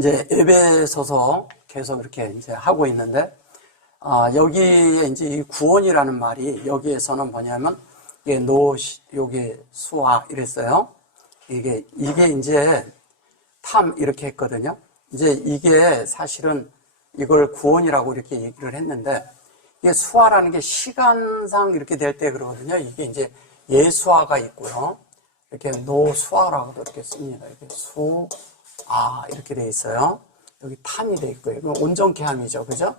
이제 에베소서 계속 이렇게 이제 하고 있는데, 여기에 이제 이 구원이라는 말이 여기에서는 뭐냐면, 이게 요게 수화 이랬어요. 이게 이제 이렇게 했거든요. 이제 이게 사실은 이걸 구원이라고 이렇게 얘기를 했는데, 이게 수화라는 게 시간상 이렇게 될 때 그러거든요. 이게 이제 예수화가 있고요. 이렇게 노수화라고도 이렇게 씁니다. 이렇게 이렇게 돼 있어요. 여기 탐이 돼 있고요. 이건 온전케함이죠. 그죠?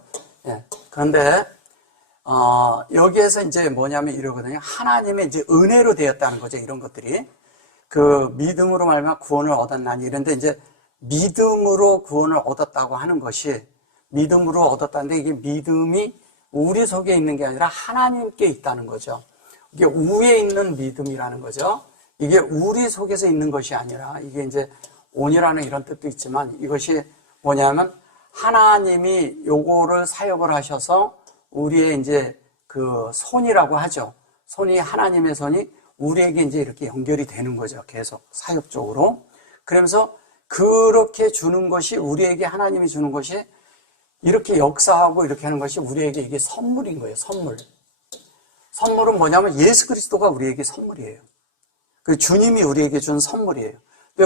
예. 그런데, 여기에서 이제 뭐냐면 이러거든요. 하나님의 이제 은혜로 되었다는 거죠. 이런 것들이. 그 믿음으로 말미암아 구원을 얻었나니. 이런데 이제 믿음으로 구원을 얻었다고 하는 것이 믿음으로 얻었다는데 이게 믿음이 우리 속에 있는 게 아니라 하나님께 있다는 거죠. 이게 우에 있는 믿음이라는 거죠. 이게 우리 속에서 있는 것이 아니라 이게 이제 온이라는 이런 뜻도 있지만 이것이 뭐냐면 하나님이 요거를 사역을 하셔서 우리의 이제 그 손이라고 하죠. 손이 하나님의 손이 우리에게 이제 이렇게 연결이 되는 거죠. 계속 사역적으로. 그러면서 그렇게 주는 것이 우리에게 하나님이 주는 것이 이렇게 역사하고 이렇게 하는 것이 우리에게 이게 선물인 거예요. 선물. 선물은 뭐냐면 예수 그리스도가 우리에게 선물이에요. 그 주님이 우리에게 준 선물이에요.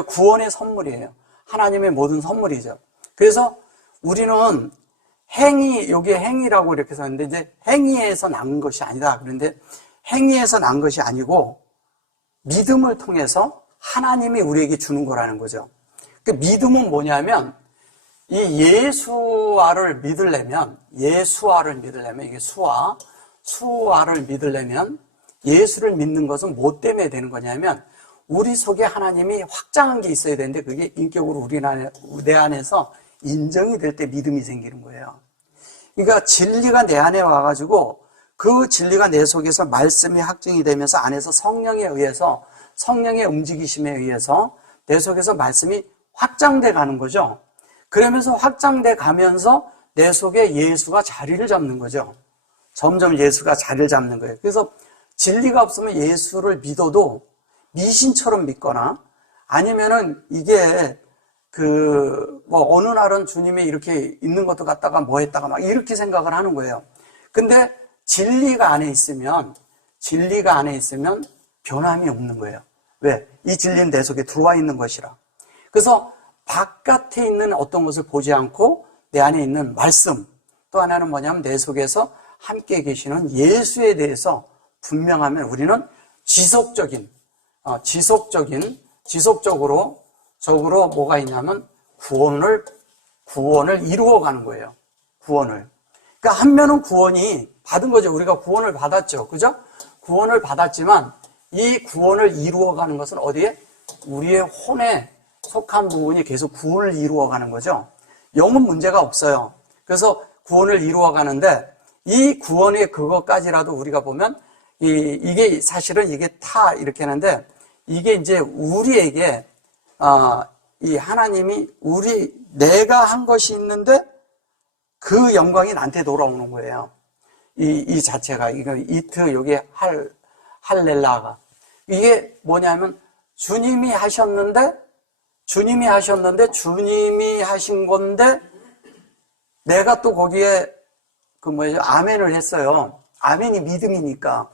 구원의 선물이에요. 하나님의 모든 선물이죠. 그래서 우리는 여기에 행위라고 이렇게 썼는데 이제 행위에서 난 것이 아니다. 그런데 행위에서 난 것이 아니고 믿음을 통해서 하나님이 우리에게 주는 거라는 거죠. 그 믿음은 뭐냐면 이 예수화를 믿으려면 이게 수화를 믿으려면 예수를 믿는 것은 뭐 때문에 되는 거냐면 우리 속에 하나님이 확장한 게 있어야 되는데 그게 인격으로 내 안에서 인정이 될 때 믿음이 생기는 거예요. 그러니까 진리가 내 안에 와가지고 그 진리가 내 속에서 말씀이 확증이 되면서 안에서 성령의 움직이심에 의해서 내 속에서 말씀이 확장돼 가는 거죠. 그러면서 확장돼 가면서 내 속에 예수가 자리를 잡는 거죠. 점점 예수가 자리를 잡는 거예요. 그래서 진리가 없으면 예수를 믿어도 미신처럼 믿거나 아니면은 이게 어느 날은 주님이 이렇게 있는 것도 갖다가 뭐 했다가 막 이렇게 생각을 하는 거예요. 근데 진리가 안에 있으면 변함이 없는 거예요. 왜? 이 진리는 내 속에 들어와 있는 것이라. 그래서 바깥에 있는 어떤 것을 보지 않고 내 안에 있는 말씀, 또 하나는 뭐냐면 내 속에서 함께 계시는 예수에 대해서 분명하면 우리는 지속적으로 뭐가 있냐면 구원을 이루어가는 거예요. 구원을. 그러니까 한면은 구원이 받은 거죠. 우리가 구원을 받았죠. 그죠? 구원을 받았지만 이 구원을 이루어가는 것은 어디에? 우리의 혼에 속한 부분이 계속 구원을 이루어가는 거죠. 영은 문제가 없어요. 그래서 구원을 이루어가는데 이 구원의 그것까지라도 우리가 보면 이게 사실은 이렇게 하는데 이게 이제 우리에게 이 하나님이 내가 한 것이 있는데 그 영광이 나한테 돌아오는 거예요. 이 자체가 요게 할렐라가 이게 뭐냐면 주님이 하셨는데 주님이 하신 건데 내가 또 거기에 아멘을 했어요. 아멘이 믿음이니까.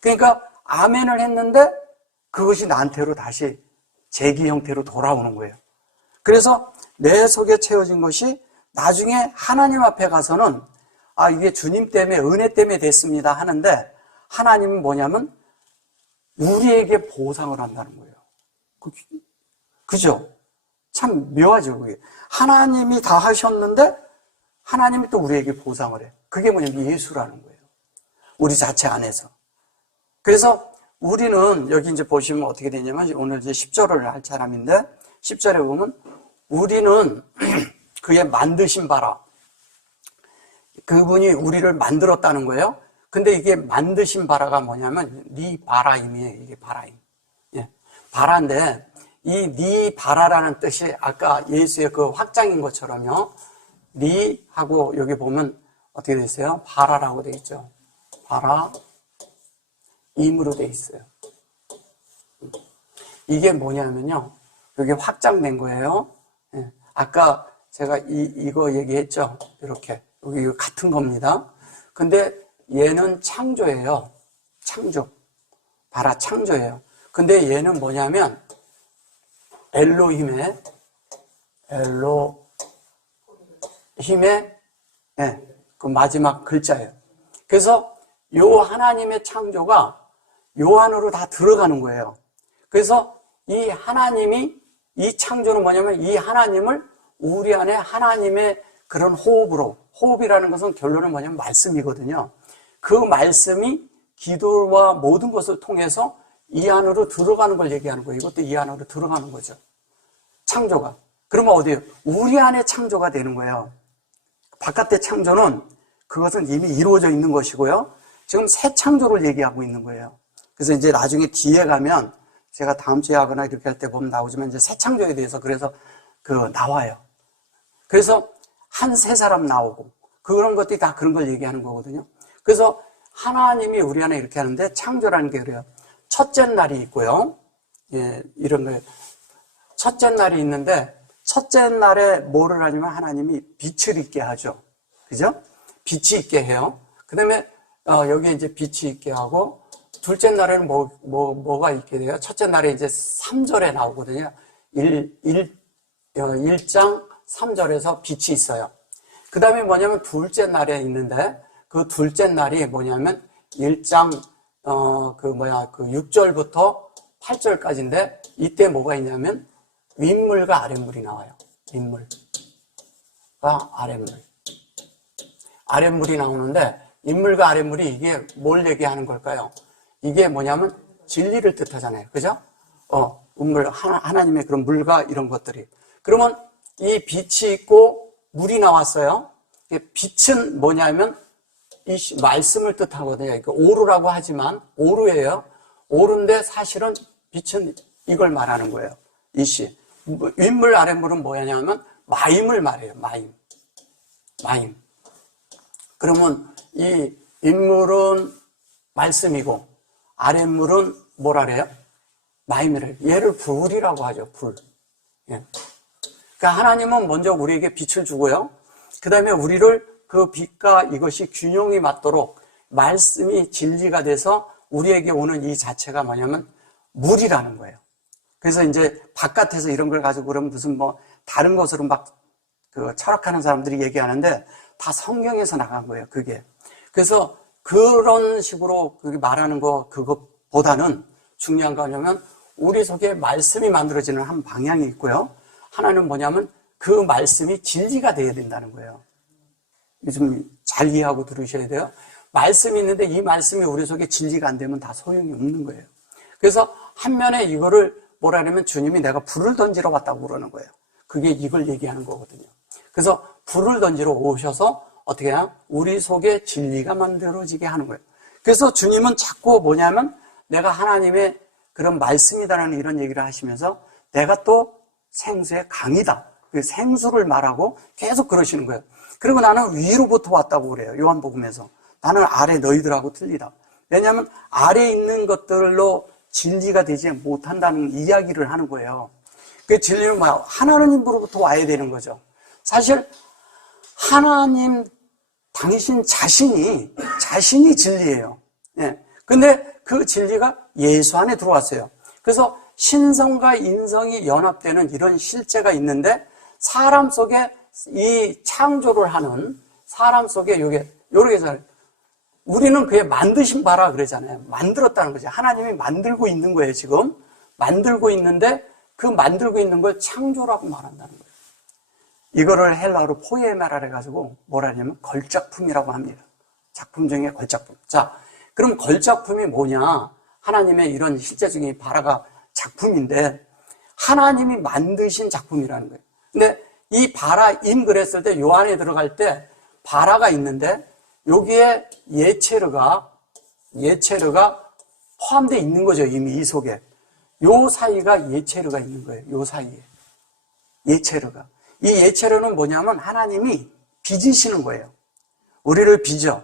그러니까 아멘을 했는데 그것이 나한테로 다시 재기 형태로 돌아오는 거예요. 그래서 내 속에 채워진 것이 나중에 하나님 앞에 가서는 이게 주님 때문에 은혜 때문에 됐습니다 하는데 하나님은 뭐냐면 우리에게 보상을 한다는 거예요. 그죠? 참 묘하죠, 그게. 하나님이 다 하셨는데 하나님이 또 우리에게 보상을 해. 그게 뭐냐면 예수라는 거예요. 우리 자체 안에서. 그래서 우리는 여기 이제 보시면 어떻게 되냐면 오늘 이제 10절을 할 사람인데 10절에 보면 우리는 그의 만드신 바라. 그분이 우리를 만들었다는 거예요. 근데 이게 만드신 바라가 뭐냐면 니 바라임이에요. 이게 바라임. 예. 바라인데 이 니 바라라는 뜻이 아까 예수의 그 확장인 것처럼요. 니 하고 여기 보면 어떻게 돼 있어요? 바라라고 돼 있죠. 바라 임으로 돼 있어요. 이게 뭐냐면요. 여기 확장된 거예요. 예. 아까 제가 이거 얘기했죠. 이렇게. 여기 같은 겁니다. 근데 얘는 창조예요. 창조. 바라 창조예요. 근데 얘는 뭐냐면 엘로힘의 네, 그 마지막 글자예요. 그래서 요 하나님의 창조가 요 안으로 다 들어가는 거예요. 그래서 이 하나님이, 이 창조는 뭐냐면 이 하나님을 우리 안에 하나님의 그런 호흡으로, 호흡이라는 것은 결론은 뭐냐면 말씀이거든요. 그 말씀이 기도와 모든 것을 통해서 이 안으로 들어가는 걸 얘기하는 거예요. 이것도 이 안으로 들어가는 거죠. 창조가. 그러면 어디에요? 우리 안에 창조가 되는 거예요. 바깥의 창조는 그것은 이미 이루어져 있는 것이고요. 지금 새 창조를 얘기하고 있는 거예요. 그래서 이제 나중에 뒤에 가면 제가 다음 주에 하거나 이렇게 할 때 보면 나오지만 이제 새 창조에 대해서 그래서 나와요. 그래서 한 세 사람 나오고 그런 것들이 다 그런 걸 얘기하는 거거든요. 그래서 하나님이 우리 안에 이렇게 하는데 창조라는 게 그래요. 첫째 날이 있고요. 예, 이런 거. 첫째 날이 있는데 첫째 날에 뭐를 하냐면 하나님이 빛을 있게 하죠. 그죠? 빛이 있게 해요. 그 다음에 여기 이제 빛이 있게 하고 둘째 날에는 뭐가 있게 돼요? 첫째 날에 이제 3절에 나오거든요. 1장 3절에서 빛이 있어요. 그 다음에 뭐냐면 둘째 날에 있는데 그 둘째 날이 뭐냐면 1장 6절부터 8절까지인데 이때 뭐가 있냐면 윗물과 아랫물이 나와요. 윗물과 아랫물. 아랫물이 나오는데 윗물과 아랫물이 이게 뭘 얘기하는 걸까요? 이게 뭐냐면 진리를 뜻하잖아요. 그죠? 물, 하나님의 그런 물과 이런 것들이. 그러면 이 빛이 있고 물이 나왔어요. 빛은 뭐냐면 이 말씀을 뜻하거든요. 오루라고 하지만 오루예요. 오루인데 사실은 빛은 이걸 말하는 거예요. 이시. 윗물 아랫물은 뭐냐면 마임을 말해요. 마임. 그러면 이 윗물은 말씀이고 아랫물은 뭐라 그래요? 마임이래요. 얘를 불이라고 하죠. 불. 예. 그러니까 하나님은 먼저 우리에게 빛을 주고요. 그 다음에 우리를 그 빛과 이것이 균형이 맞도록 말씀이 진리가 돼서 우리에게 오는 이 자체가 뭐냐면 물이라는 거예요. 그래서 이제 바깥에서 이런 걸 가지고 그러면 무슨 다른 것으로 철학하는 사람들이 얘기하는데 다 성경에서 나간 거예요. 그게. 그래서 그런 식으로 그게 말하는 그것보다는 중요한 거 뭐냐면 우리 속에 말씀이 만들어지는 한 방향이 있고요. 하나는 뭐냐면 그 말씀이 진리가 돼야 된다는 거예요. 좀 잘 이해하고 들으셔야 돼요. 말씀이 있는데 이 말씀이 우리 속에 진리가 안 되면 다 소용이 없는 거예요. 그래서 한 면에 이거를 뭐라 하냐면 주님이 내가 불을 던지러 왔다고 그러는 거예요. 그게 이걸 얘기하는 거거든요. 그래서 불을 던지러 오셔서 어떻게 하냐? 우리 속에 진리가 만들어지게 하는 거예요. 그래서 주님은 자꾸 뭐냐면 내가 하나님의 그런 말씀이다라는 이런 얘기를 하시면서 내가 또 생수의 강이다. 그 생수를 말하고 계속 그러시는 거예요. 그리고 나는 위로부터 왔다고 그래요. 요한복음에서. 나는 아래 너희들하고 틀리다. 왜냐하면 아래 있는 것들로 진리가 되지 못한다는 이야기를 하는 거예요. 그 진리는 뭐야? 하나님으로부터 와야 되는 거죠. 사실 하나님 당신 자신이 진리예요. 예. 근데 그 진리가 예수 안에 들어왔어요. 그래서 신성과 인성이 연합되는 이런 실제가 있는데 사람 속에 이 창조를 하는 사람 속에 요렇게 우리는 그게 만드신 바라 그러잖아요. 만들었다는 거죠. 하나님이 만들고 있는 거예요, 지금. 만들고 있는데 그 만들고 있는 걸 창조라고 말한다는 거예요. 이거를 헬라어로 포에메라를 해가지고 뭐라 하냐면 걸작품이라고 합니다. 작품 중에 걸작품. 자, 그럼 걸작품이 뭐냐? 하나님의 이런 실제적인 바라가 작품인데 하나님이 만드신 작품이라는 거예요. 근데 이 바라임 그랬을 때 요 안에 들어갈 때 바라가 있는데 여기에 예체르가 포함되어 있는 거죠. 이미 이 속에. 요 사이가 예체르가 있는 거예요. 요 사이에. 예체르가. 이 예체르는 뭐냐면 하나님이 빚으시는 거예요. 우리를 빚어.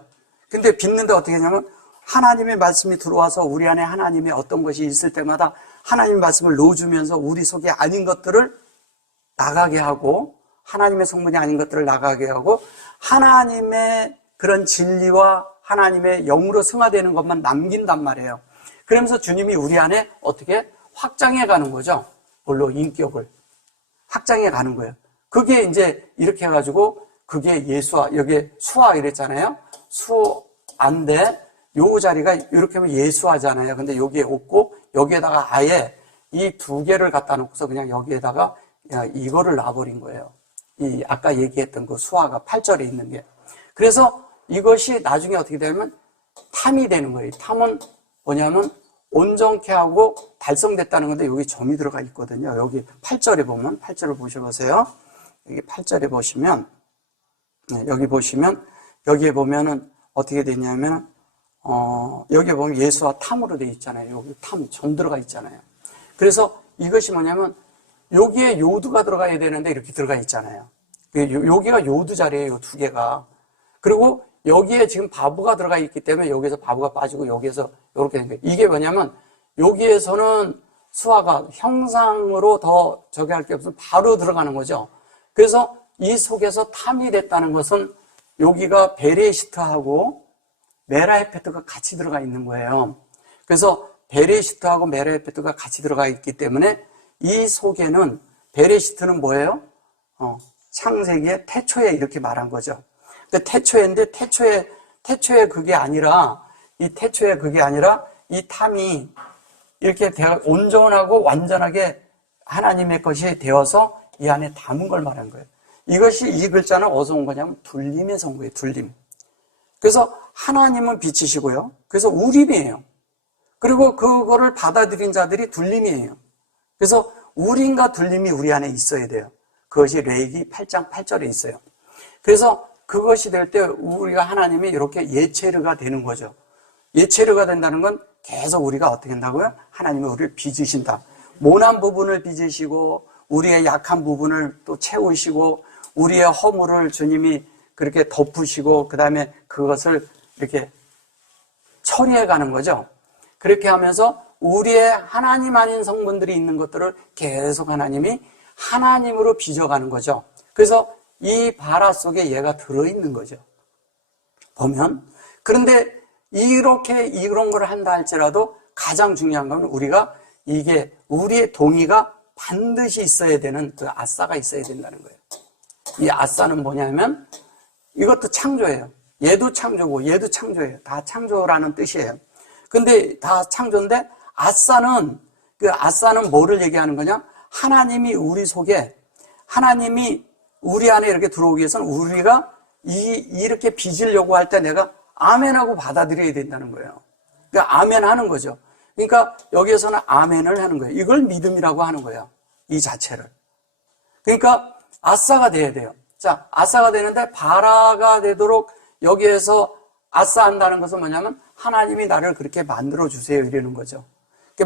근데 빚는데 어떻게 하냐면 하나님의 말씀이 들어와서 우리 안에 하나님의 어떤 것이 있을 때마다 하나님의 말씀을 넣어주면서 우리 속에 아닌 것들을 나가게 하고 하나님의 성분이 아닌 것들을 나가게 하고 하나님의 그런 진리와 하나님의 영으로 승화되는 것만 남긴단 말이에요. 그러면서 주님이 우리 안에 어떻게 확장해 가는 거죠. 물론 인격을 확장해 가는 거예요. 그게 이제 이렇게 해가지고 그게 예수와 여기 수화 이랬잖아요. 수안데 요 자리가 이렇게 하면 예수하잖아요. 근데 여기에 없고 여기에다가 아예 이 두 개를 갖다 놓고서 그냥 여기에다가 이거를 놔버린 거예요. 이 아까 얘기했던 그 수화가 8절에 있는 게. 그래서 이것이 나중에 어떻게 되면 탐이 되는 거예요. 탐은 뭐냐면 온전케 하고 달성됐다는 건데 여기 점이 들어가 있거든요. 여기 8절에 보면 8절을 보셔보세요. 여기 8절에 보시면 여기 보시면 여기에 보면은 어떻게 되냐면 여기에 보면 예수와 탐으로 되어 있잖아요. 여기 탐, 점 들어가 있잖아요. 그래서 이것이 뭐냐면 여기에 요두가 들어가야 되는데 이렇게 들어가 있잖아요. 여기가 요두 자리예요. 요 두 개가. 그리고 여기에 지금 바보가 들어가 있기 때문에 여기에서 바보가 빠지고 여기에서 이렇게 된 거예요. 이게 뭐냐면 여기에서는 수화가 형상으로 더 저기 할 게 없으면 바로 들어가는 거죠. 그래서 이 속에서 탐이 됐다는 것은 여기가 베레시트하고 메라헤페트가 같이 들어가 있는 거예요. 그래서 베레시트하고 메라헤페트가 같이 들어가 있기 때문에 이 속에는 베레시트는 뭐예요? 창세기의 태초에 이렇게 말한 거죠. 태초에인데 태초에 그게 아니라 이 탐이 이렇게 온전하고 완전하게 하나님의 것이 되어서 이 안에 담은 걸 말한 거예요. 이것이 이 글자는 어디서 온 거냐면 둘림에서 온 거예요. 둘림. 그래서 하나님은 빛이시고요. 그래서 우림이에요. 그리고 그거를 받아들인 자들이 둘림이에요. 그래서 우림과 둘림이 우리 안에 있어야 돼요. 그것이 레위기 8장 8절에 있어요. 그래서 그것이 될 때 우리가 하나님이 이렇게 예체르가 되는 거죠. 예체르가 된다는 건 계속 우리가 어떻게 한다고요? 하나님이 우리를 빚으신다. 모난 부분을 빚으시고 우리의 약한 부분을 또 채우시고 우리의 허물을 주님이 그렇게 덮으시고 그 다음에 그것을 이렇게 처리해 가는 거죠. 그렇게 하면서 우리의 하나님 아닌 성분들이 있는 것들을 계속 하나님이 하나님으로 빚어가는 거죠. 그래서 이 바라 속에 얘가 들어있는 거죠. 보면. 그런데 이렇게 이런 걸 한다 할지라도 가장 중요한 건 우리가 이게 우리의 동의가 반드시 있어야 되는 그 아싸가 있어야 된다는 거예요. 이 아싸는 뭐냐면 이것도 창조예요. 얘도 창조고 얘도 창조예요. 다 창조라는 뜻이에요. 근데 다 창조인데 아싸는 뭐를 얘기하는 거냐? 하나님이 우리 속에 하나님이 우리 안에 이렇게 들어오기 위해서는 우리가 이렇게 빚으려고 할 때 내가 아멘하고 받아들여야 된다는 거예요. 그러니까 아멘 하는 거죠. 그러니까 여기에서는 아멘을 하는 거예요. 이걸 믿음이라고 하는 거예요. 이 자체를. 그러니까 아싸가 돼야 돼요. 자, 아싸가 되는데 바라가 되도록 여기에서 아싸 한다는 것은 뭐냐면 하나님이 나를 그렇게 만들어 주세요 이러는 거죠.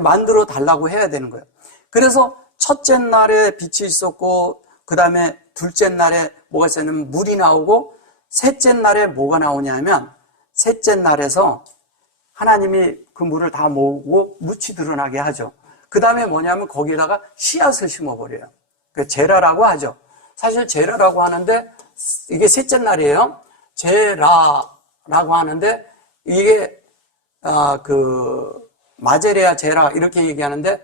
만들어 달라고 해야 되는 거예요. 그래서 첫째 날에 빛이 있었고 그 다음에 둘째 날에 뭐가 있었냐면 물이 나오고 셋째 날에 뭐가 나오냐면 셋째 날에서 하나님이 그 물을 다 모으고 묻이 드러나게 하죠. 그 다음에 뭐냐면 거기에다가 씨앗을 심어버려요. 제라라고 하죠. 사실 제라라고 하는데 이게 셋째 날이에요. 제라라고 하는데 이게 마제레아 제라 이렇게 얘기하는데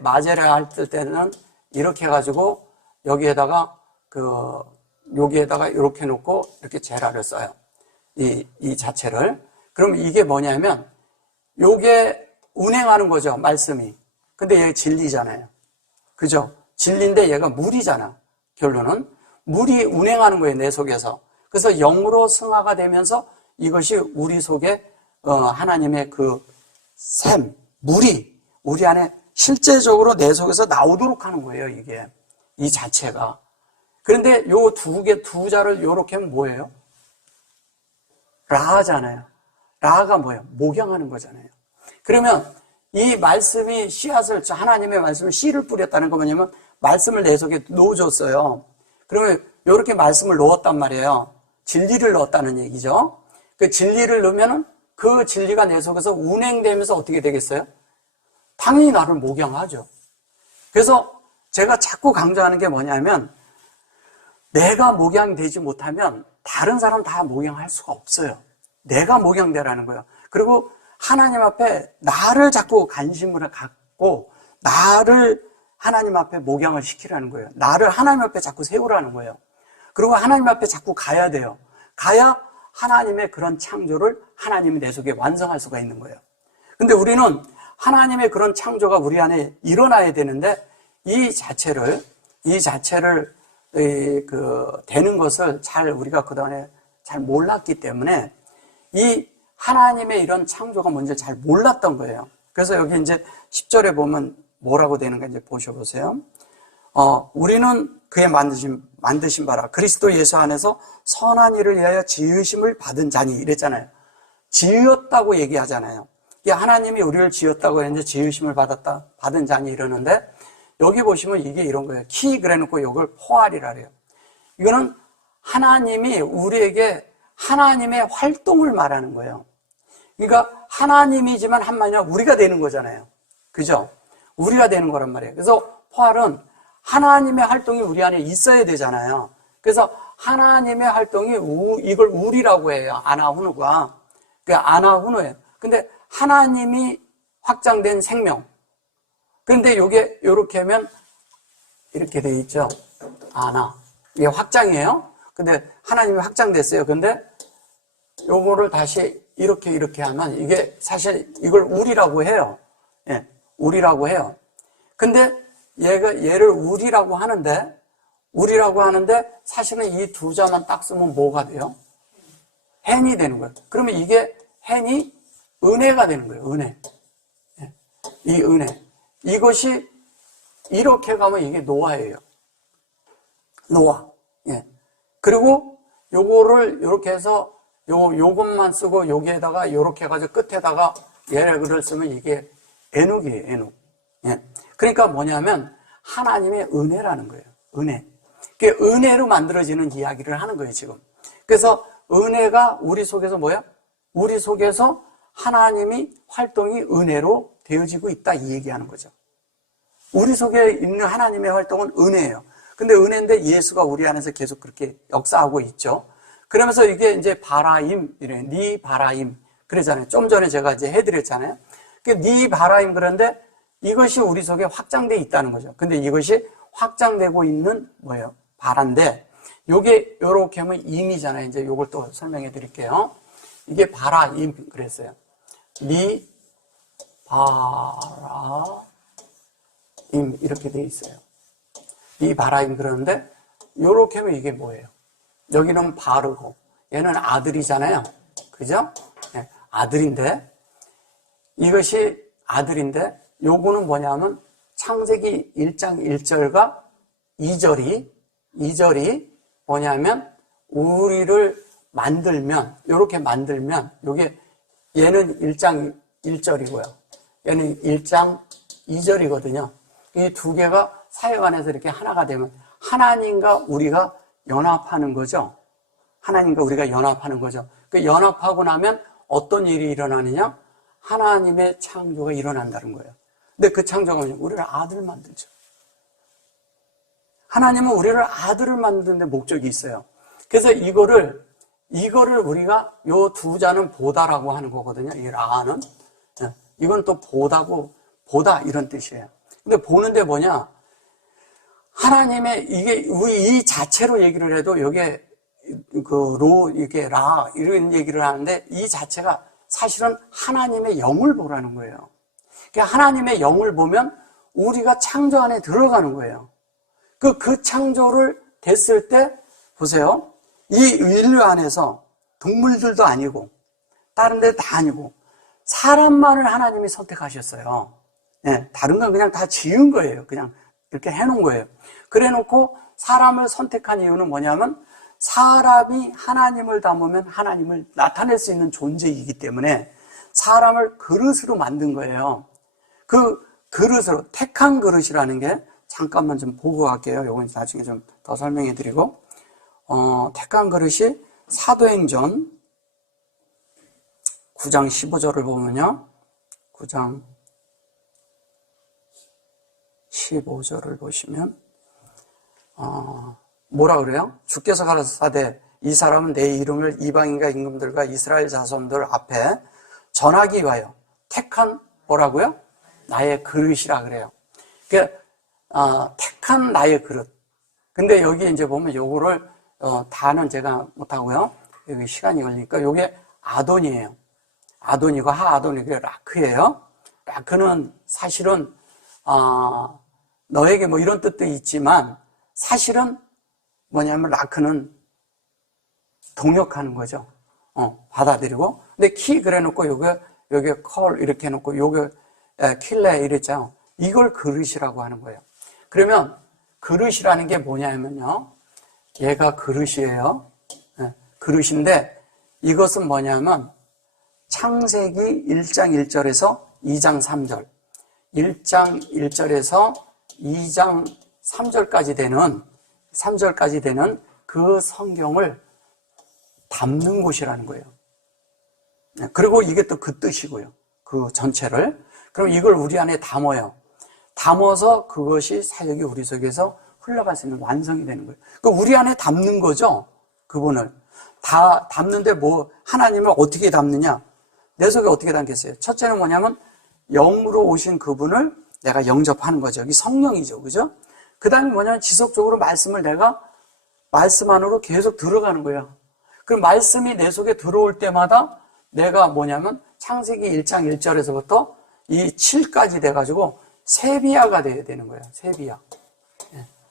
마제레아 할 때는 이렇게 해가지고 여기에다가 여기에다가 이렇게 놓고 이렇게 제라를 써요. 이 자체를. 그럼 이게 뭐냐면 요게 운행하는 거죠. 말씀이. 근데 얘가 진리잖아요. 그죠? 진리인데 얘가 물이잖아. 결론은 물이 운행하는 거예요. 내 속에서. 그래서 영으로 승화가 되면서 이것이 우리 속에 하나님의 그 샘, 물이 우리 안에 실제적으로 내 속에서 나오도록 하는 거예요. 이게 이 자체가. 그런데 요 두 자를 요렇게 하면 뭐예요? 라하잖아요. 라하가 뭐예요? 목양하는 거잖아요. 그러면 이 말씀이 씨앗을, 하나님의 말씀을 씨를 뿌렸다는 거 뭐냐면 말씀을 내 속에 넣어줬어요. 그러면 요렇게 말씀을 넣었단 말이에요. 진리를 넣었다는 얘기죠. 그 진리를 넣으면은 그 진리가 내 속에서 운행되면서 어떻게 되겠어요? 당연히 나를 목양하죠. 그래서 제가 자꾸 강조하는 게 뭐냐면 내가 목양되지 못하면 다른 사람 다 목양할 수가 없어요. 내가 목양되라는 거예요. 그리고 하나님 앞에 나를 자꾸 관심을 갖고 나를 하나님 앞에 목양을 시키라는 거예요. 나를 하나님 앞에 자꾸 세우라는 거예요. 그리고 하나님 앞에 자꾸 가야 돼요. 가야 하나님의 그런 창조를 하나님이 내 속에 완성할 수가 있는 거예요. 근데 우리는 하나님의 그런 창조가 우리 안에 일어나야 되는데 이 자체를 되는 것을 우리가 그동안에 잘 몰랐기 때문에 이 하나님의 이런 창조가 뭔지 잘 몰랐던 거예요. 그래서 여기 이제 10절에 보면 뭐라고 되는가 이제 보셔보세요. 우리는 그의 만드신 바라 그리스도 예수 안에서 선한 일을 위하여 지으심을 받은 자니 이랬잖아요. 지었다고 얘기하잖아요. 하나님이 우리를 지었다고 했는데 지으심을 받은 자니 이러는데 여기 보시면 이게 이런 거예요. 키 그래놓고 이걸 포알이라 그래요. 이거는 하나님이 우리에게 하나님의 활동을 말하는 거예요. 그러니까 하나님이지만 한마디로 우리가 되는 거잖아요. 그죠? 우리가 되는 거란 말이에요. 그래서 포알은 하나님의 활동이 우리 안에 있어야 되잖아요. 그래서 하나님의 활동이 이걸 우리라고 해요. 아나후누가. 그러니까 아나후누예요. 근데 하나님이 확장된 생명. 그런데 이게 이렇게 하면 이렇게 돼 있죠. 아나. 이게 확장이에요. 근데 하나님이 확장됐어요. 근데 요거를 다시 이렇게 하면 이게 사실 이걸 우리라고 해요. 예, 우리라고 해요. 근데 얘를 우리라고 하는데 사실은 이 두 자만 딱 쓰면 뭐가 돼요? hen이 되는 거예요. 그러면 이게 hen이 은혜가 되는 거예요. 은혜. 예, 이 은혜. 이것이 이렇게 가면 이게 노아예요. 노아. 예. 그리고 요거를 이렇게 해서 요것만 쓰고 여기에다가 요렇게 해가지고 끝에다가 얘를 쓰면 이게 에녹이에요. 에녹. 예. 그러니까 뭐냐면 하나님의 은혜라는 거예요. 은혜. 그게 은혜로 만들어지는 이야기를 하는 거예요, 지금. 그래서 은혜가 우리 속에서 뭐야? 우리 속에서 하나님이 활동이 은혜로 되어지고 있다 이 얘기하는 거죠. 우리 속에 있는 하나님의 활동은 은혜예요. 근데 은혜인데 예수가 우리 안에서 계속 그렇게 역사하고 있죠. 그러면서 이게 이제 바라임, 이래, 니 바라임. 그러잖아요. 좀 전에 제가 이제 해드렸잖아요. 니 바라임 그런데 이것이 우리 속에 확장되어 있다는 거죠. 근데 이것이 확장되고 있는 뭐예요? 바라인데, 요게 요렇게 하면 임이잖아요. 이제 요걸 또 설명해 드릴게요. 이게 바라임 그랬어요. 니 바라임 이렇게 돼 있어요. 이 바라임 그러는데 요렇게 하면 이게 뭐예요? 여기는 바르고 얘는 아들이잖아요. 그죠? 네, 아들인데 이것이 아들인데 요거는 뭐냐면 창세기 1장 1절과 2절이 뭐냐면 우리를 만들면 요렇게 만들면 요게 얘는 1장 1절이고요. 얘는 1장 2절이거든요. 이 두 개가 사역 안에서 이렇게 하나가 되면 하나님과 우리가 연합하는 거죠. 하나님과 우리가 연합하는 거죠. 그 연합하고 나면 어떤 일이 일어나느냐? 하나님의 창조가 일어난다는 거예요. 근데 그 창조가 뭐냐? 우리를 아들 만들죠. 하나님은 우리를 아들을 만드는 데 목적이 있어요. 그래서 이거를 우리가 요 두 자는 보다라고 하는 거거든요. 이 라는. 이건 또 보다 이런 뜻이에요. 근데 보는데 뭐냐? 하나님의 이 자체로 얘기를 해도 여기에 이게 라 이런 얘기를 하는데 이 자체가 사실은 하나님의 영을 보라는 거예요. 그러니까 하나님의 영을 보면 우리가 창조 안에 들어가는 거예요. 그 창조를 됐을 때 보세요. 이 인류 안에서 동물들도 아니고 다른 데 다 아니고 사람만을 하나님이 선택하셨어요. 네, 다른 건 그냥 다 지은 거예요. 그냥 이렇게 해놓은 거예요. 그래 놓고 사람을 선택한 이유는 뭐냐면 사람이 하나님을 담으면 하나님을 나타낼 수 있는 존재이기 때문에 사람을 그릇으로 만든 거예요. 그 그릇으로 택한 그릇이라는 게 잠깐만 좀 보고 갈게요. 요건 나중에 좀 더 설명해 드리고 택한 그릇이 사도행전 9장 15절을 보면요. 9장 15절을 보시면 뭐라 그래요? 주께서 가라사대 이 사람은 내 이름을 이방인과 임금들과 이스라엘 자손들 앞에 전하기 위하여 택한 뭐라고요? 나의 그릇이라 그래요. 그러니까 택한 나의 그릇. 근데 여기 이제 보면 요거를 다는 제가 못하고요. 여기 시간이 걸리니까 요게 아돈이에요. 아돈이고 하아돈이고 라크예요. 라크는 사실은 너에게 뭐 이런 뜻도 있지만 사실은 뭐냐면 라크는 동역하는 거죠. 받아들이고. 근데 키 그래 놓고 요게 컬 이렇게 해 놓고 요게 킬레 이랬죠. 이걸 그릇이라고 하는 거예요. 그러면 그릇이라는 게 뭐냐면요. 얘가 그릇이에요. 그릇인데 이것은 뭐냐면 창세기 1장 1절에서 2장 3절 1장 1절에서 2장 3절까지 되는 그 성경을 담는 곳이라는 거예요. 그리고 이게 또 그 뜻이고요. 그 전체를. 그럼 이걸 우리 안에 담아요. 담아서 그것이 사역이 우리 속에서 흘러갈 수 있는 완성이 되는 거예요. 그러니까 우리 안에 담는 거죠. 그분을. 다 담는데 뭐 하나님을 어떻게 담느냐? 내 속에 어떻게 담겠어요? 첫째는 뭐냐면 영으로 오신 그분을 내가 영접하는 거죠. 여기 성령이죠. 그죠? 그 다음에 뭐냐면 지속적으로 말씀을 내가 말씀 안으로 계속 들어가는 거예요. 그 말씀이 내 속에 들어올 때마다 내가 뭐냐면 창세기 1장 1절에서부터 이 7까지 돼가지고 세비야가 돼야 되는 거예요. 세비야.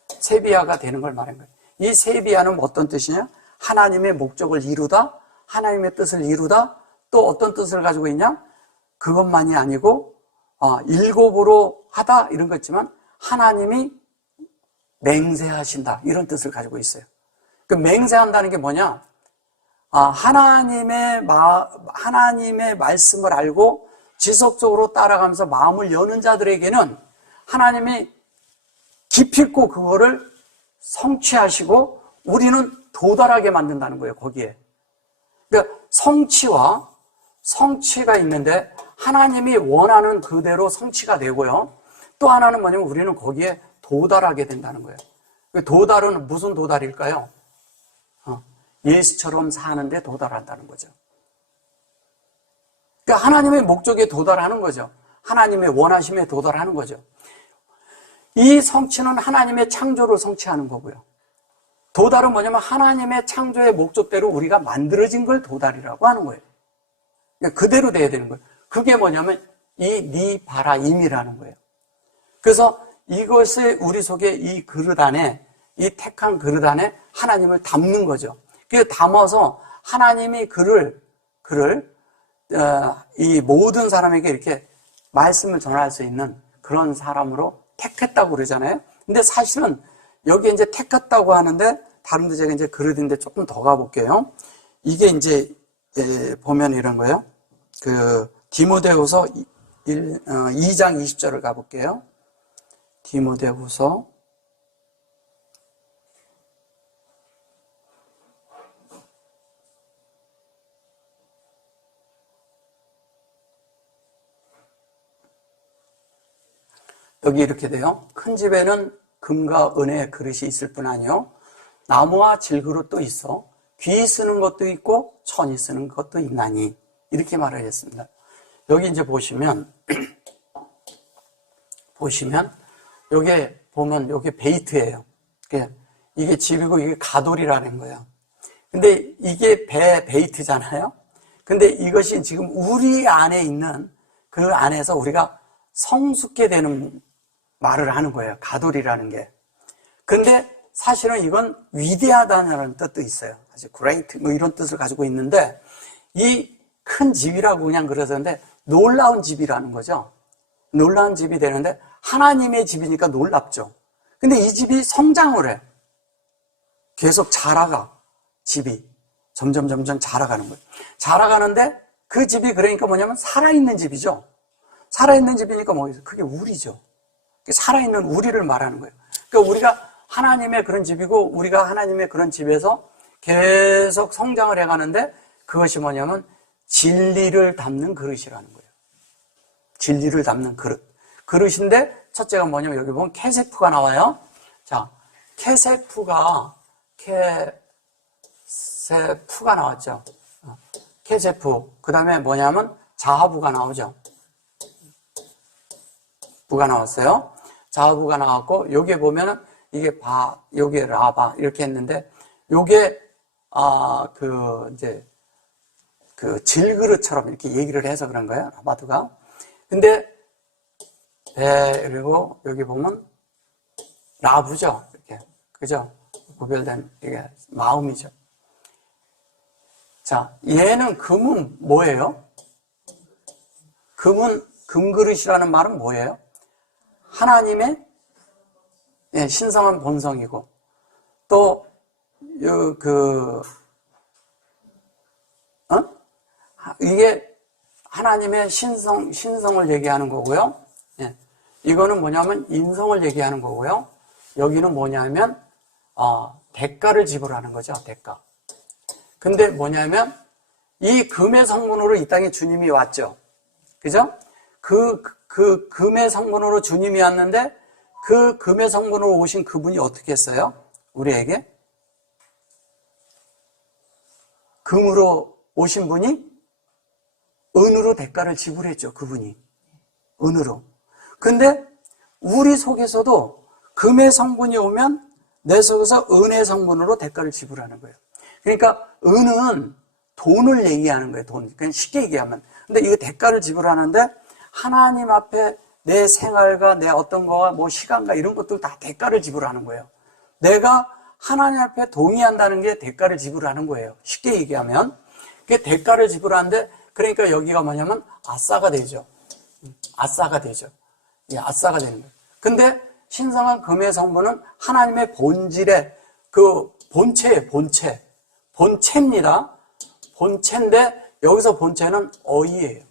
세비야가 되는 걸 말하는 거예요. 이 세비야는 어떤 뜻이냐? 하나님의 목적을 이루다, 하나님의 뜻을 이루다, 또 어떤 뜻을 가지고 있냐? 그것만이 아니고 일곱으로 하다 이런 거 있지만 하나님이 맹세하신다 이런 뜻을 가지고 있어요. 그 맹세한다는 게 뭐냐? 하나님의 말씀을 알고 지속적으로 따라가면서 마음을 여는 자들에게는 하나님이 기필코 그거를 성취하시고 우리는 도달하게 만든다는 거예요, 거기에. 그러니까 성취가 있는데 하나님이 원하는 그대로 성취가 되고요. 또 하나는 뭐냐면 우리는 거기에 도달하게 된다는 거예요. 도달은 무슨 도달일까요? 예수처럼 사는데 도달한다는 거죠. 그러니까 하나님의 목적에 도달하는 거죠. 하나님의 원하심에 도달하는 거죠. 이 성취는 하나님의 창조를 성취하는 거고요. 도달은 뭐냐면 하나님의 창조의 목적대로 우리가 만들어진 걸 도달이라고 하는 거예요. 그러니까 그대로 돼야 되는 거예요. 그게 뭐냐면 이 니바라임이라는 거예요. 그래서 이것을 우리 속에 이 그릇 안에, 이 택한 그릇 안에 하나님을 담는 거죠. 그래서 담아서 하나님이 이 모든 사람에게 이렇게 말씀을 전할 수 있는 그런 사람으로 택했다고 그러잖아요. 근데 사실은 여기 이제 택했다고 하는데 다른 데 제가 이제 그릇인데 조금 더 가볼게요. 이게 이제 보면 이런 거예요. 그 디모데후서 2장 20절을 가볼게요. 디모데후서 2장 여기 이렇게 돼요. 큰 집에는 금과 은의 그릇이 있을 뿐 아니요 나무와 질그릇도 있어 귀 쓰는 것도 있고 천이 쓰는 것도 있나니 이렇게 말을 했습니다. 여기 이제 보시면 여기 보면 여기 베이트예요. 이게 집이고 이게 가돌이라는 거예요. 근데 이게 베이트잖아요. 근데 이것이 지금 우리 안에 있는 그 안에서 우리가 성숙게 되는 말을 하는 거예요. 가돌이라는 게. 근데 사실은 이건 위대하다는 뜻도 있어요. 사실 great 뭐 이런 뜻을 가지고 있는데 이 큰 집이라고 그냥 그러는데 놀라운 집이라는 거죠. 놀라운 집이 되는데 하나님의 집이니까 놀랍죠. 근데 이 집이 성장을 해. 계속 자라가. 집이. 점점 자라가는 거예요. 자라가는데 그 집이 그러니까 뭐냐면 살아있는 집이죠. 살아있는 집이니까 뭐겠어요? 그게 우리죠. 살아있는 우리를 말하는 거예요. 그러니까 우리가 하나님의 그런 집이고 우리가 하나님의 그런 집에서 계속 성장을 해가는데 그것이 뭐냐면 진리를 담는 그릇이라는 거예요. 진리를 담는 그릇. 그릇인데 첫째가 뭐냐면 여기 보면 케세프가 나와요. 자, 케세프가 케세프가 나왔죠. 케세프. 그 다음에 뭐냐면 자하부가 나오죠. 부가 나왔어요. 자하부가 나왔고, 여기에 보면은 이게 여기에 라바 이렇게 했는데, 요게 이제 그 질그릇처럼 이렇게 얘기를 해서 그런 거예요. 라바드가. 근데 그리고 여기 보면 라부죠. 이렇게. 그죠? 구별된 이게 마음이죠. 자, 얘는 금은 뭐예요? 금그릇이라는 말은 뭐예요? 하나님의 신성한 본성이고, 또 이게 하나님의 신성을 얘기하는 거고요. 이거는 뭐냐면 인성을 얘기하는 거고요. 여기는 뭐냐면 대가를 지불하는 거죠. 대가. 근데 뭐냐면 이 금의 성분으로 이 땅에 주님이 왔죠. 그죠? 그 금의 성분으로 주님이 왔는데, 그 금의 성분으로 오신 그분이 어떻게 했어요? 우리에게? 금으로 오신 분이 은으로 대가를 지불했죠. 그분이. 은으로. 근데 우리 속에서도 금의 성분이 오면 내 속에서 은의 성분으로 대가를 지불하는 거예요. 그러니까 은은 돈을 얘기하는 거예요. 돈. 그냥 쉽게 얘기하면. 근데 이거 대가를 지불하는데, 하나님 앞에 내 생활과 내 어떤 거와 뭐 시간과 이런 것들 다 대가를 지불하는 거예요. 내가 하나님 앞에 동의한다는 게 대가를 지불하는 거예요. 쉽게 얘기하면. 그게 대가를 지불하는데, 그러니까 여기가 뭐냐면 아싸가 되죠. 아싸가 되죠. 예, 아싸가 되는 거예요. 근데 신성한 금의 성분은 하나님의 본질의 그 본체예요. 본체입니다. 본체인데 여기서 본체는 어이예요.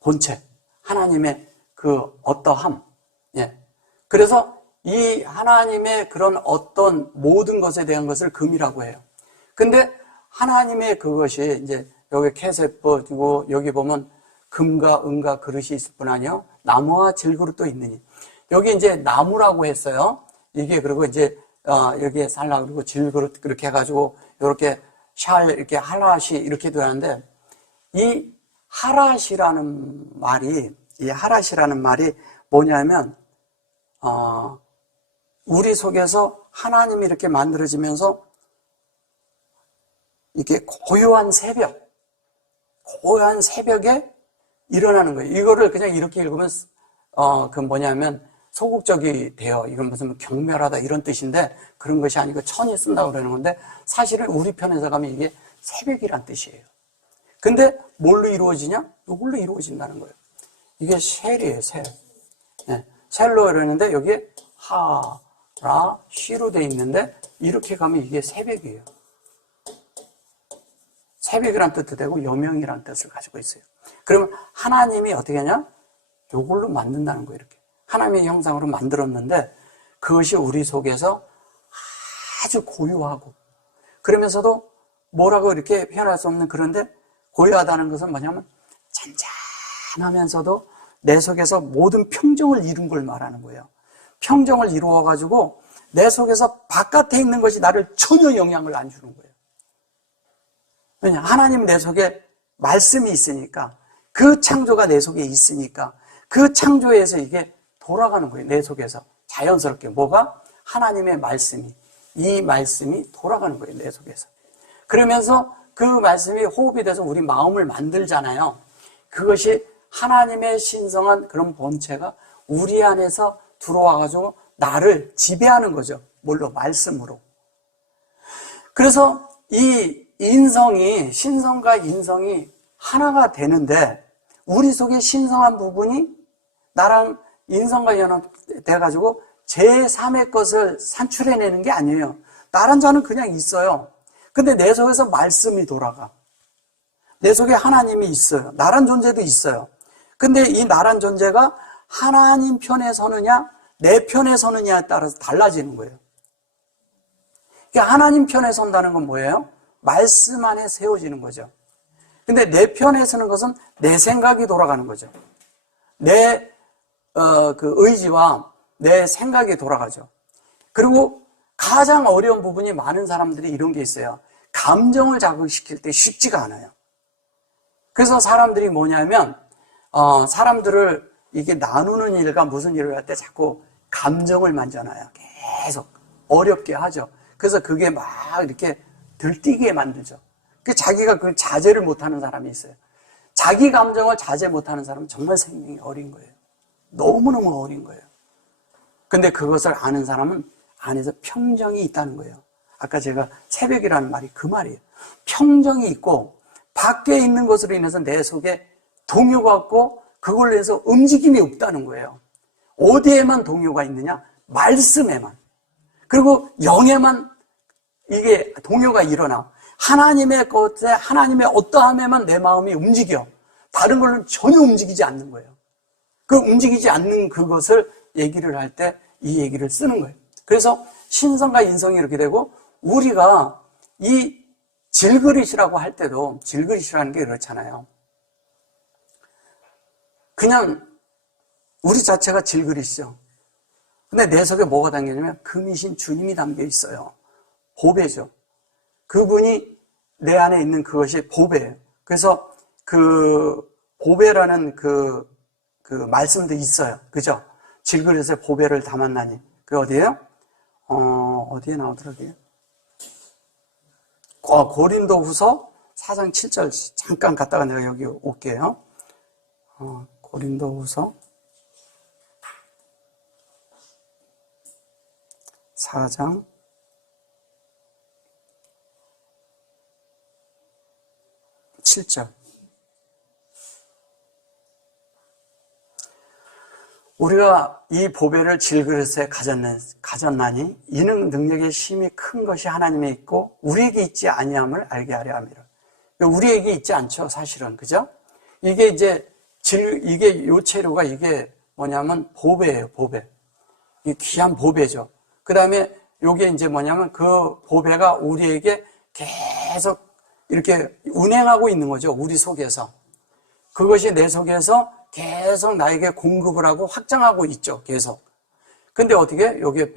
본체. 하나님의 그 어떠함. 예. 그래서 이 하나님의 그런 어떤 모든 것에 대한 것을 금이라고 해요. 근데 하나님의 그것이 이제 여기 케세프고 여기 보면 금과 은과 그릇이 있을 뿐 아니요 나무와 질그릇도 있느니. 여기 이제 나무라고 했어요. 이게 그리고 이제 여기에 살라 그리고 질그릇 그렇게 해가지고 이렇게 이렇게 하랏이 이렇게 들어가는데, 이 하랏이라는 말이 뭐냐면 우리 속에서 하나님이 이렇게 만들어지면서 이게 고요한 새벽에 일어나는 거예요. 이거를 그냥 이렇게 읽으면 그 뭐냐면 소극적이 돼요. 이건 무슨 경멸하다 이런 뜻인데, 그런 것이 아니고 천이 쓴다고 그러는 건데, 사실은 우리 편에서 가면 이게 새벽이란 뜻이에요. 근데 뭘로 이루어지냐? 이걸로 이루어진다는 거예요. 이게 셀이에요, 셀. 네, 셀로 이러는데 여기에 시로 돼 있는데, 이렇게 가면 이게 새벽이에요. 새벽이란 뜻도 되고 여명이란 뜻을 가지고 있어요. 그러면 하나님이 어떻게 하냐? 이걸로 만든다는 거예요. 이렇게 하나님의 형상으로 만들었는데, 그것이 우리 속에서 아주 고요하고, 그러면서도 뭐라고 이렇게 표현할 수 없는, 그런데 고요하다는 것은 뭐냐면 잔잔하면서도 내 속에서 모든 평정을 이룬 걸 말하는 거예요. 평정을 이루어가지고 내 속에서 바깥에 있는 것이 나를 전혀 영향을 안 주는 거예요. 왜냐? 하나님 내 속에 말씀이 있으니까, 그 창조가 내 속에 있으니까 그 창조에서 이게 돌아가는 거예요. 내 속에서 자연스럽게 뭐가? 하나님의 말씀이, 이 말씀이 돌아가는 거예요. 내 속에서. 그러면서 그 말씀이 호흡이 돼서 우리 마음을 만들잖아요. 그것이 하나님의 신성한 그런 본체가 우리 안에서 들어와가지고 나를 지배하는 거죠. 뭘로? 말씀으로. 그래서 이 신성과 인성이 하나가 되는데, 우리 속에 신성한 부분이 나랑 인성과 연합돼가지고 제3의 것을 산출해내는 게 아니에요. 나란 자는 그냥 있어요. 근데 내 속에서 말씀이 돌아가. 내 속에 하나님이 있어요. 나란 존재도 있어요. 근데 이 나란 존재가 하나님 편에 서느냐, 내 편에 서느냐에 따라서 달라지는 거예요. 그러니까 하나님 편에 선다는 건 뭐예요? 말씀 안에 세워지는 거죠. 근데 내 편에 서는 것은 내 생각이 돌아가는 거죠. 내 그 의지와 내 생각이 돌아가죠. 그리고 가장 어려운 부분이 많은 사람들이 이런 게 있어요. 감정을 자극시킬 때 쉽지가 않아요. 그래서 사람들이 뭐냐면, 사람들을 이게 나누는 일과 무슨 일을 할 때 자꾸 감정을 만져놔요. 계속 어렵게 하죠. 그래서 그게 막 이렇게 들뛰게 만들죠. 자기가 그 자제를 못하는 사람이 있어요. 자기 감정을 자제 못하는 사람은 정말 생명이 어린 거예요. 너무너무 어린 거예요. 근데 그것을 아는 사람은 안에서 평정이 있다는 거예요. 아까 제가 새벽이라는 말이 그 말이에요. 평정이 있고 밖에 있는 것으로 인해서 내 속에 동요가 없고 그걸로 해서 움직임이 없다는 거예요. 어디에만 동요가 있느냐? 말씀에만. 그리고 영에만 이게 동요가 일어나. 하나님의 것에, 하나님의 어떠함에만 내 마음이 움직여. 다른 걸로는 전혀 움직이지 않는 거예요. 그 움직이지 않는 그것을 얘기를 할 때 이 얘기를 쓰는 거예요. 그래서 신성과 인성이 이렇게 되고, 우리가 이 질그릇이라고 할 때도, 질그릇이라는 게 그렇잖아요. 그냥 우리 자체가 질그릇이죠. 근데 내 속에 뭐가 담겨있냐면 금이신 주님이 담겨 있어요. 보배죠. 그분이 내 안에 있는 그것이 보배예요. 그래서 그 보배라는 그 말씀도 있어요. 그죠? 질그릇에 보배를 담았나니. 그게 어디예요? 어디에 나오더라고요? 고린도후서 4장 7절 잠깐 갔다가 내가 여기 올게요. 고린도후서 4장 7절. 우리가 이 보배를 질그릇에 가졌나니 이는 능력의 힘이 큰 것이 하나님에 있고 우리에게 있지 아니함을 알게 하려 함이라. 우리에게 있지 않죠, 사실은. 그죠? 이게 이제 이게 요 재료가 이게 뭐냐면 보배예요, 보배. 이 귀한 보배죠. 그 다음에 요게 이제 뭐냐면 그 보배가 우리에게 계속 이렇게 운행하고 있는 거죠, 우리 속에서. 그것이 내 속에서 계속 나에게 공급을 하고 확장하고 있죠, 계속. 근데 어떻게? 요게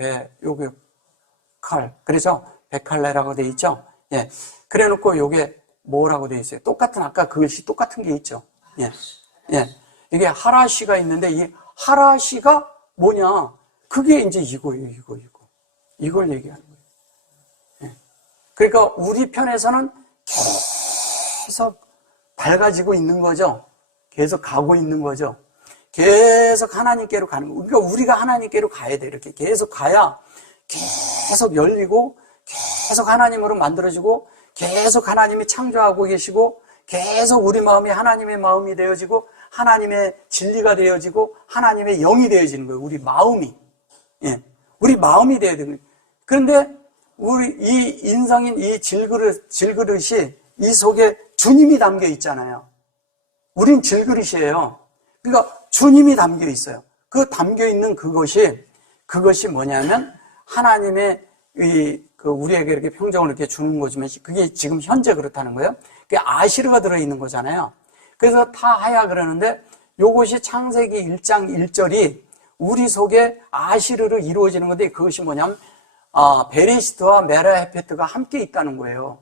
칼. 그래서 백칼레라고 돼 있죠? 예. 그래 놓고 요게 뭐라고 돼 있어요? 똑같은, 아까 그 글씨 똑같은 게 있죠? 예. 예. 이게 하라시가 있는데 이 하라시가 뭐냐? 그게 이제 이거예요, 이거. 이걸 얘기하는 거예요. 예. 그러니까 우리 편에서는 계속 밝아지고 있는 거죠. 계속 가고 있는 거죠. 계속 하나님께로 가는 거. 그러니까 우리가 하나님께로 가야 돼. 이렇게 계속 가야 계속 열리고 계속 하나님으로 만들어지고 계속 하나님이 창조하고 계시고 계속 우리 마음이 하나님의 마음이 되어지고 하나님의 진리가 되어지고 하나님의 영이 되어지는 거예요. 우리 마음이. 예. 우리 마음이 되어야 되는 거예요. 그런데 우리 이 인성인 이 질그릇이 이 속에 주님이 담겨 있잖아요. 우린 질그릇이에요. 그러니까 주님이 담겨 있어요. 그 담겨 있는 그것이 뭐냐면 하나님의 우리에게 이렇게 평정을 이렇게 주는 거지만 그게 지금 현재 그렇다는 거예요. 그게 아시르가 들어있는 거잖아요. 그래서 타하야 그러는데 요것이 창세기 1장 1절이 우리 속에 아시르로 이루어지는 건데 그것이 뭐냐면 베레시트와 메라헤페트가 함께 있다는 거예요.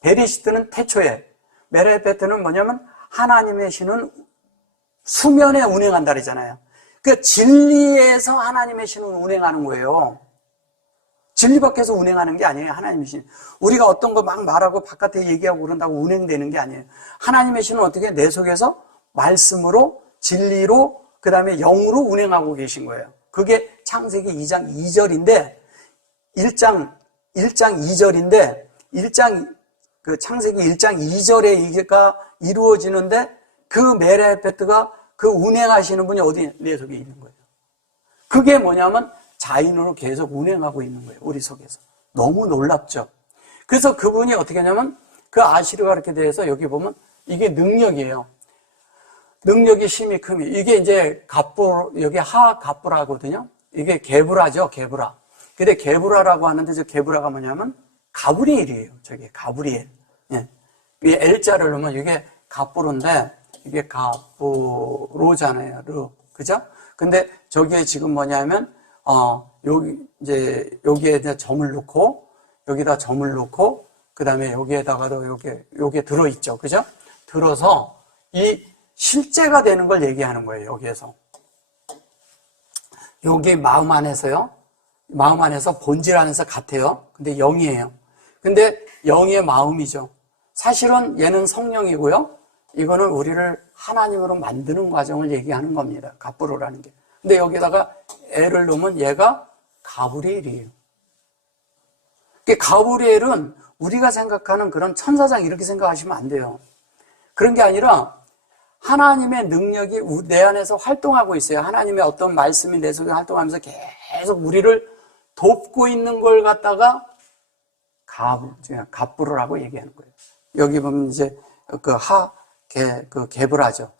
베레시트는 태초에, 메라헤페트는 뭐냐면 하나님의 신은 수면에 운행한다 그러잖아요. 그러니까 진리에서 하나님의 신은 운행하는 거예요. 진리 밖에서 운행하는 게 아니에요, 하나님의 신. 우리가 어떤 거 막 말하고 바깥에 얘기하고 그런다고 운행되는 게 아니에요. 하나님의 신은 어떻게 내 속에서 말씀으로, 진리로, 그 다음에 영으로 운행하고 계신 거예요. 그게 창세기 2장 2절인데, 1장 2절인데, 창세기 1장 2절에 이게가 이루어지는데, 그 메라헤페트가 그 운행하시는 분이 어디 내 속에 있는 거예요. 그게 뭐냐면 자인으로 계속 운행하고 있는 거예요, 우리 속에서. 너무 놀랍죠. 그래서 그분이 어떻게 하냐면 그 아시르가 이렇게 돼서 여기 보면 이게 능력이에요. 능력이 힘이 큼이. 이게 이제 여기 갑부라거든요. 이게 게브라죠, 게브라. 근데 게브라라고 하는데 저 게브라가 뭐냐면 가브리엘이에요. 저게 가브리엘. 예. 이 L자를 넣으면 이게 갑부로인데 이게 갑부로잖아요. 르. 그죠? 근데 저기에 지금 뭐냐면 여기에 이제 점을 넣고, 여기다 점을 넣고, 그 다음에 여기에다가도 요게 들어있죠. 그죠? 들어서 이 실제가 되는 걸 얘기하는 거예요. 여기에서. 요게 마음 안에서요. 마음 안에서 본질 안에서 같아요. 근데 0이에요. 근데 0의 마음이죠. 사실은 얘는 성령이고요. 이거는 우리를 하나님으로 만드는 과정을 얘기하는 겁니다. 갑부로라는 게. 근데 여기다가 L을 넣으면 얘가 가브리엘이에요. 가브리엘은 우리가 생각하는 그런 천사장 이렇게 생각하시면 안 돼요. 그런 게 아니라 하나님의 능력이 내 안에서 활동하고 있어요. 하나님의 어떤 말씀이 내 속에 활동하면서 계속 우리를 돕고 있는 걸 갖다가 갑부로라고 얘기하는 거예요. 여기 보면 이제 개브라죠.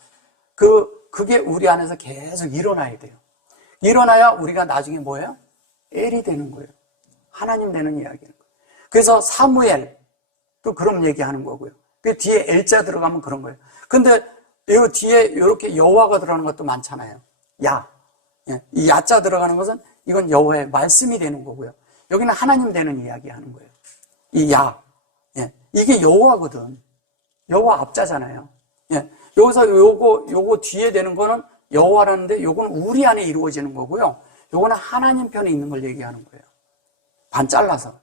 그게 우리 안에서 계속 일어나야 돼요. 일어나야 우리가 나중에 뭐예요? 엘이 되는 거예요. 하나님 되는 이야기는 거예요. 그래서 사무엘 또 그런 얘기하는 거고요. 그 뒤에 엘자 들어가면 그런 거예요. 근데 이 뒤에 이렇게 여호와가 들어가는 것도 많잖아요. 야. 이 야자 들어가는 것은 이건 여호와의 말씀이 되는 거고요. 여기는 하나님 되는 이야기 하는 거예요. 이 야. 이게 여호와거든. 여호와 앞자잖아요. 여기서 요거 뒤에 되는 거는 여호와라는데 요거는 우리 안에 이루어지는 거고요. 요거는 하나님 편에 있는 걸 얘기하는 거예요. 반 잘라서.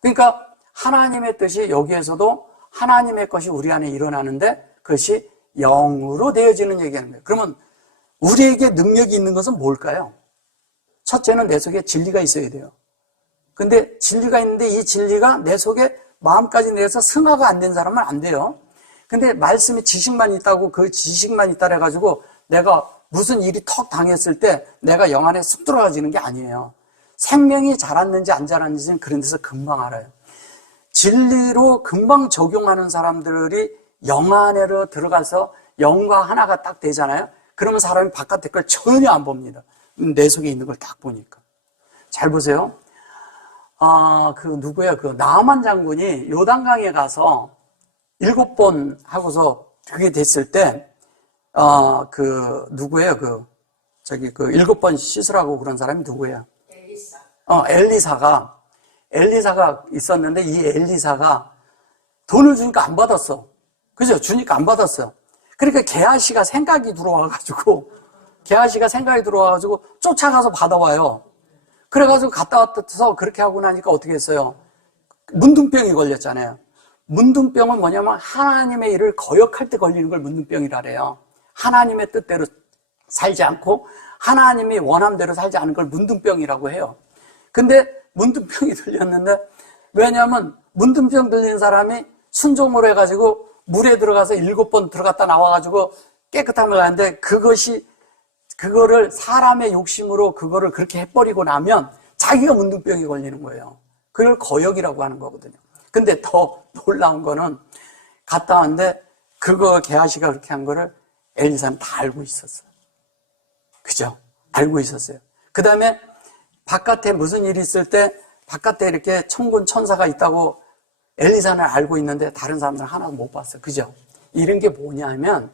그러니까 하나님의 뜻이 여기에서도 하나님의 것이 우리 안에 일어나는데 그것이 영으로 되어지는 얘기하는 거예요. 그러면 우리에게 능력이 있는 것은 뭘까요? 첫째는 내 속에 진리가 있어야 돼요. 근데 진리가 있는데 이 진리가 내 속에 마음까지 내서 승화가 안 된 사람은 안 돼요. 근데 말씀에 지식만 있다고 그 지식만 있다 해가지고 내가 무슨 일이 턱 당했을 때 내가 영 안에 쑥 들어가지는 게 아니에요. 생명이 자랐는지 안 자랐는지는 그런 데서 금방 알아요. 진리로 금방 적용하는 사람들이 영 안으로 들어가서 영과 하나가 딱 되잖아요. 그러면 사람이 바깥의 걸 전혀 안 봅니다. 내 속에 있는 걸 딱 보니까. 잘 보세요. 나아만 장군이 요단강에 가서 7번 하고서 그게 됐을 때, 7번 씻으라고 그런 사람이 누구예요? 엘리사가 있었는데 이 엘리사가 돈을 주니까 안 받았어. 그죠? 주니까 안 받았어요. 그러니까 게하시가 생각이 들어와가지고 쫓아가서 받아와요. 그래가지고 갔다 왔서 그렇게 하고 나니까 어떻게 했어요? 문둥병이 걸렸잖아요. 문둥병은 뭐냐면 하나님의 일을 거역할 때 걸리는 걸 문둥병이라래요. 하나님의 뜻대로 살지 않고 하나님이 원함대로 살지 않은 걸 문둥병이라고 해요. 근데 문둥병이 들렸는데 왜냐하면 문둥병 들린 사람이 순종을 해가지고 물에 들어가서 7번 들어갔다 나와가지고 깨끗한 걸 하는데 그거를 사람의 욕심으로 그거를 그렇게 해버리고 나면 자기가 문둥병이 걸리는 거예요. 그걸 거역이라고 하는 거거든요. 근데 더 놀라운 거는 갔다 왔는데 그거 게하시가 그렇게 한 거를 엘리사는 다 알고 있었어요. 그죠? 알고 있었어요. 그 다음에 바깥에 무슨 일이 있을 때 바깥에 이렇게 천군 천사가 있다고 엘리사는 알고 있는데 다른 사람들은 하나도 못 봤어요. 그죠? 이런 게 뭐냐면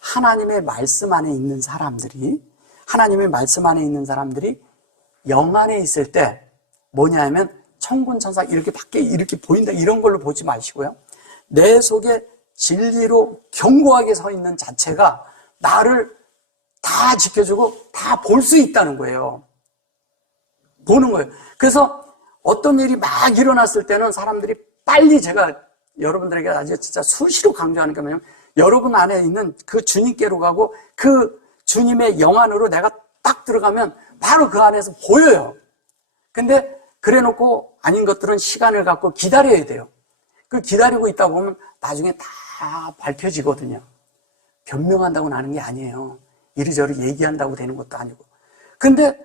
하나님의 말씀 안에 있는 사람들이 영 안에 있을 때 뭐냐면 천군 천사 이렇게 밖에 이렇게 보인다 이런 걸로 보지 마시고요. 내 속에 진리로 견고하게 서 있는 자체가 나를 다 지켜주고 다 볼 수 있다는 거예요. 보는 거예요. 그래서 어떤 일이 막 일어났을 때는 사람들이 빨리 제가 여러분들에게 아주 진짜 수시로 강조하는 게 뭐냐면 여러분 안에 있는 그 주님께로 가고 그 주님의 영 안으로 내가 딱 들어가면 바로 그 안에서 보여요. 근데 그래 놓고 아닌 것들은 시간을 갖고 기다려야 돼요. 그 기다리고 있다 보면 나중에 다 밝혀지거든요. 변명한다고 하는 게 아니에요. 이리저리 얘기한다고 되는 것도 아니고. 근데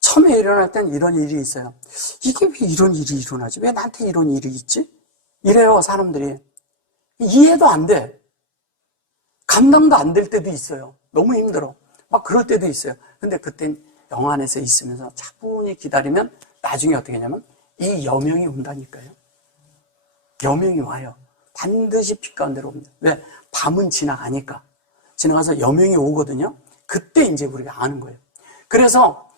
처음에 일어날 땐 이런 일이 있어요. 이게 왜 이런 일이 일어나지? 왜 나한테 이런 일이 있지? 이래요, 사람들이. 이해도 안 돼. 감당도 안 될 때도 있어요. 너무 힘들어. 막 그럴 때도 있어요. 근데 그땐 영 안에서 있으면서 차분히 기다리면 나중에 어떻게 하냐면 이 여명이 온다니까요. 여명이 와요. 반드시 빛 가운데로 옵니다. 왜? 밤은 지나가니까. 지나가서 여명이 오거든요. 그때 이제 우리가 아는 거예요. 그래서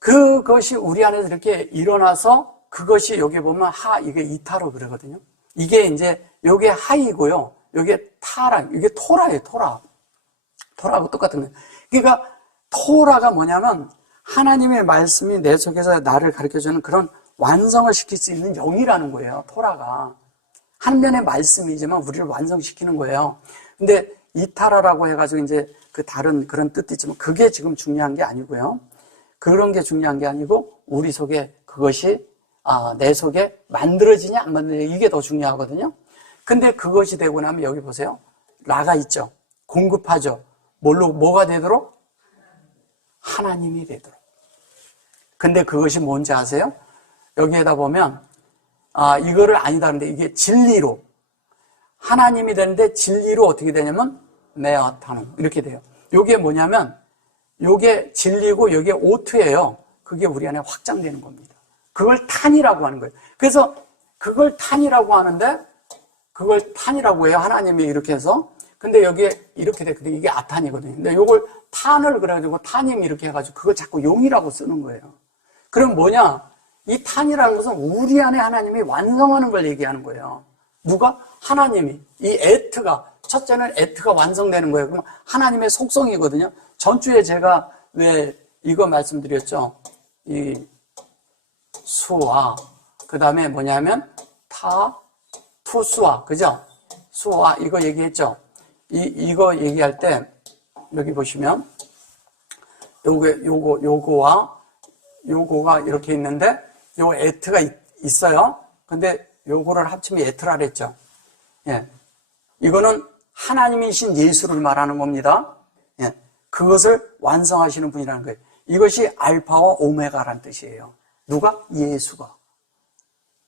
그것이 우리 안에서 이렇게 일어나서 그것이 여기 보면 이게 이타로 그러거든요. 이게 이제 요게 하이고요. 요게 타라. 이게 토라예요, 토라. 토라하고 똑같은 거예요. 그러니까 토라가 뭐냐면 하나님의 말씀이 내 속에서 나를 가르쳐주는 그런 완성을 시킬 수 있는 영이라는 거예요, 토라가. 한 면의 말씀이지만 우리를 완성시키는 거예요. 근데 이타라라고 해가지고 이제 그 다른 그런 뜻도 있지만 그게 지금 중요한 게 아니고요. 그런 게 중요한 게 아니고 우리 속에 그것이 내 속에 만들어지냐 안 만들어지냐 이게 더 중요하거든요. 근데 그것이 되고 나면 여기 보세요. 라가 있죠. 공급하죠. 뭐가 되도록? 하나님이 되도록. 근데 그것이 뭔지 아세요? 여기에다 보면 이거를 아니다는데 이게 진리로 하나님이 되는데 진리로 어떻게 되냐면 네아타노 이렇게 돼요. 이게 뭐냐면 이게 진리고 이게 오투예요. 그게 우리 안에 확장되는 겁니다. 그걸 탄이라고 하는 거예요. 그래서 그걸 탄이라고 하는데 그걸 탄이라고 해요. 하나님이 이렇게 해서. 근데 여기에 이렇게 됐거든요. 이게 아탄이거든요. 근데 이걸 탄을 그래가지고 탄임 이렇게 해가지고 그걸 자꾸 용이라고 쓰는 거예요. 그럼 뭐냐? 이 탄이라는 것은 우리 안에 하나님이 완성하는 걸 얘기하는 거예요. 누가? 하나님이. 이 에트가, 첫째는 에트가 완성되는 거예요. 그럼 하나님의 속성이거든요. 전주에 제가 왜 이거 말씀드렸죠? 이 수와, 그 다음에 뭐냐면 투수와, 그죠? 수와, 이거 얘기했죠? 이거 얘기할 때, 여기 보시면, 요거가 이렇게 있는데, 요 에트가 있어요. 근데 요거를 합치면 에트라 그랬죠. 예. 이거는 하나님이신 예수를 말하는 겁니다. 예. 그것을 완성하시는 분이라는 거예요. 이것이 알파와 오메가라는 뜻이에요. 누가? 예수가.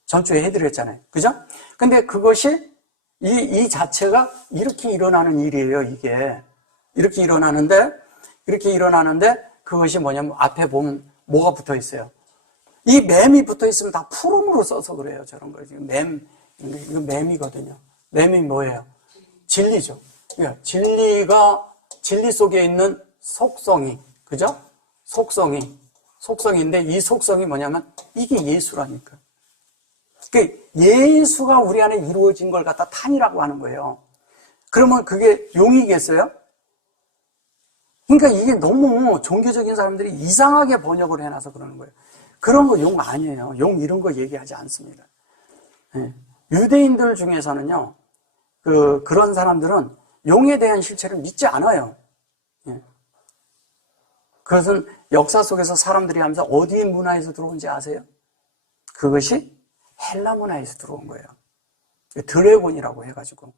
전주에 해드렸잖아요. 그죠? 근데 그것이 이 자체가 이렇게 일어나는 일이에요, 이게. 이렇게 일어나는데 그것이 뭐냐면 앞에 보면 뭐가 붙어 있어요. 이 맴이 붙어 있으면 다 푸름으로 써서 그래요, 저런 거. 지금 이거 맴이거든요. 맴이 뭐예요? 진리죠. 진리 속에 있는 속성이, 그죠? 속성인데 이 속성이 뭐냐면 이게 예수라니까. 예수가 우리 안에 이루어진 걸 갖다 탄이라고 하는 거예요. 그러면 그게 용이겠어요? 그러니까 이게 너무 종교적인 사람들이 이상하게 번역을 해놔서 그러는 거예요. 그런 거 용 아니에요. 용 이런 거 얘기하지 않습니다. 네. 유대인들 중에서는요, 그런 사람들은 용에 대한 실체를 믿지 않아요. 네. 그것은 역사 속에서 사람들이 하면서 어디 문화에서 들어온지 아세요? 그것이 헬라 문화에서 들어온 거예요. 드래곤이라고 해가지고.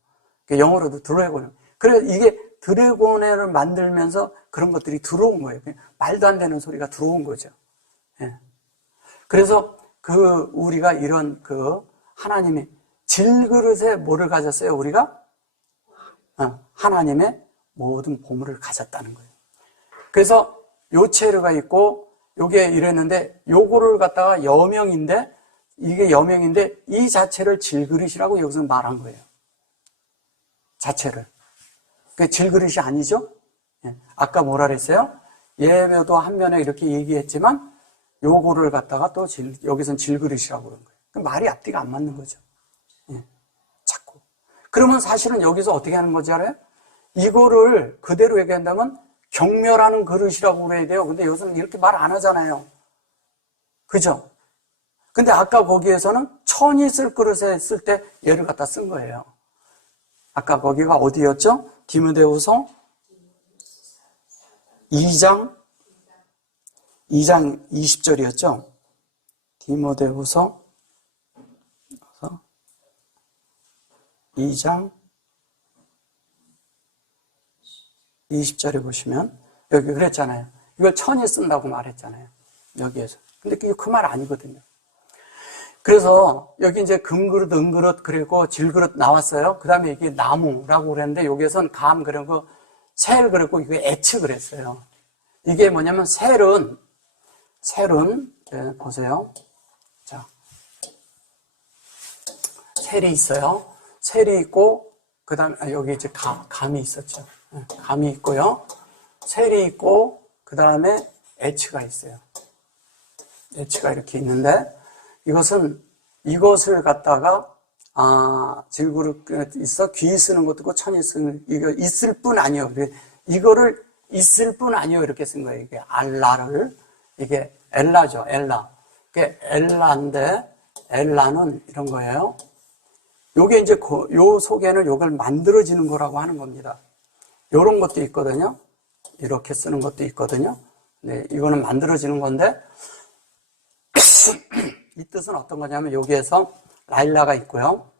영어로도 드래곤. 그래서 이게 드래곤을 만들면서 그런 것들이 들어온 거예요. 말도 안 되는 소리가 들어온 거죠. 예. 그래서 우리가 이런 하나님의 질그릇에 뭐를 가졌어요? 우리가? 하나님의 모든 보물을 가졌다는 거예요. 그래서 요체르가 있고, 요게 이랬는데, 요거를 갖다가 여명인데, 이게 여명인데, 이 자체를 질그릇이라고 여기서 말한 거예요. 자체를. 그게 질그릇이 아니죠? 예. 아까 뭐라 그랬어요? 예배도 한 면에 이렇게 얘기했지만, 요거를 갖다가 또 여기선 질그릇이라고 그런 거예요. 그럼 말이 앞뒤가 안 맞는 거죠. 예. 자꾸. 그러면 사실은 여기서 어떻게 하는 거지 알아요? 이거를 그대로 얘기한다면 경멸하는 그릇이라고 그래야 돼요. 근데 여기서는 이렇게 말 안 하잖아요. 그죠? 근데 아까 거기에서는 천이 쓸 그릇에 쓸 때 얘를 갖다 쓴 거예요. 아까 거기가 어디였죠? 디모데후서 2장 20절이었죠? 디모데후서 2장 20절에 보시면 여기 그랬잖아요. 이걸 천이 쓴다고 말했잖아요. 여기에서. 근데 그게 그 말 아니거든요. 그래서 여기 이제 금그릇, 은그릇, 그리고 질그릇 나왔어요. 그 다음에 이게 나무라고 그랬는데 여기에선 감 그리고 셀 그랬고 이게 애츠 그랬어요. 이게 뭐냐면 셀은 보세요. 자, 셀이 있어요. 셀이 있고 그 다음에 여기 이제 감이 있었죠. 감이 있고요. 셀이 있고 그 다음에 애츠가 있어요. 예치가 이렇게 있는데, 이것을 갖다가, 질그릇 있어, 귀 쓰는 것도 있고, 천이 쓰는, 이거 있을 뿐 아니요. 이거를 있을 뿐 아니요. 이렇게 쓴 거예요. 이게 알라를, 이게 엘라죠, 엘라. 이게 엘라인데, 엘라는 이런 거예요. 요게 이제, 요 속에는 요걸 만들어지는 거라고 하는 겁니다. 요런 것도 있거든요. 이렇게 쓰는 것도 있거든요. 네, 이거는 만들어지는 건데, 이 뜻은 어떤 거냐면, 여기에서 라일라가 있고요.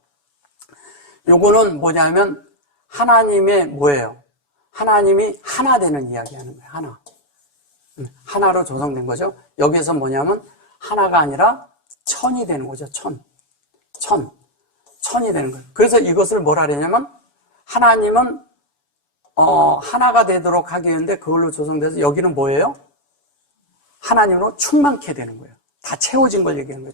요거는 뭐냐면, 하나님의 뭐예요? 하나님이 하나 되는 이야기 하는 거예요, 하나. 하나로 조성된 거죠. 여기에서 뭐냐면, 하나가 아니라 천이 되는 거죠, 천이 되는 거예요. 그래서 이것을 뭐라 그러냐면, 하나님은, 하나가 되도록 하게 했는데, 그걸로 조성돼서, 여기는 뭐예요? 하나님으로 충만케 되는 거예요. 다 채워진 걸 얘기하는 거예요.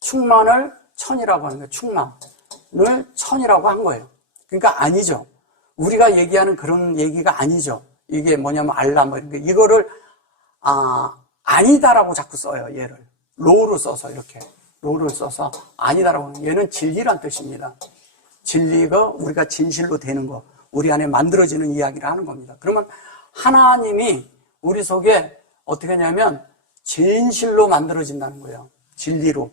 충만을 천이라고 하는 거예요. 충만을 천이라고 한 거예요. 그러니까 아니죠. 우리가 얘기하는 그런 얘기가 아니죠. 이게 뭐냐면 알라 뭐 이런 게 이거를 아니다라고 자꾸 써요. 얘를 로로 써서 이렇게 로를 써서 아니다라고 하는 얘는 진리란 뜻입니다. 진리가 우리가 진실로 되는 거, 우리 안에 만들어지는 이야기를 하는 겁니다. 그러면 하나님이 우리 속에 어떻게 하냐면 진실로 만들어진다는 거예요. 진리로.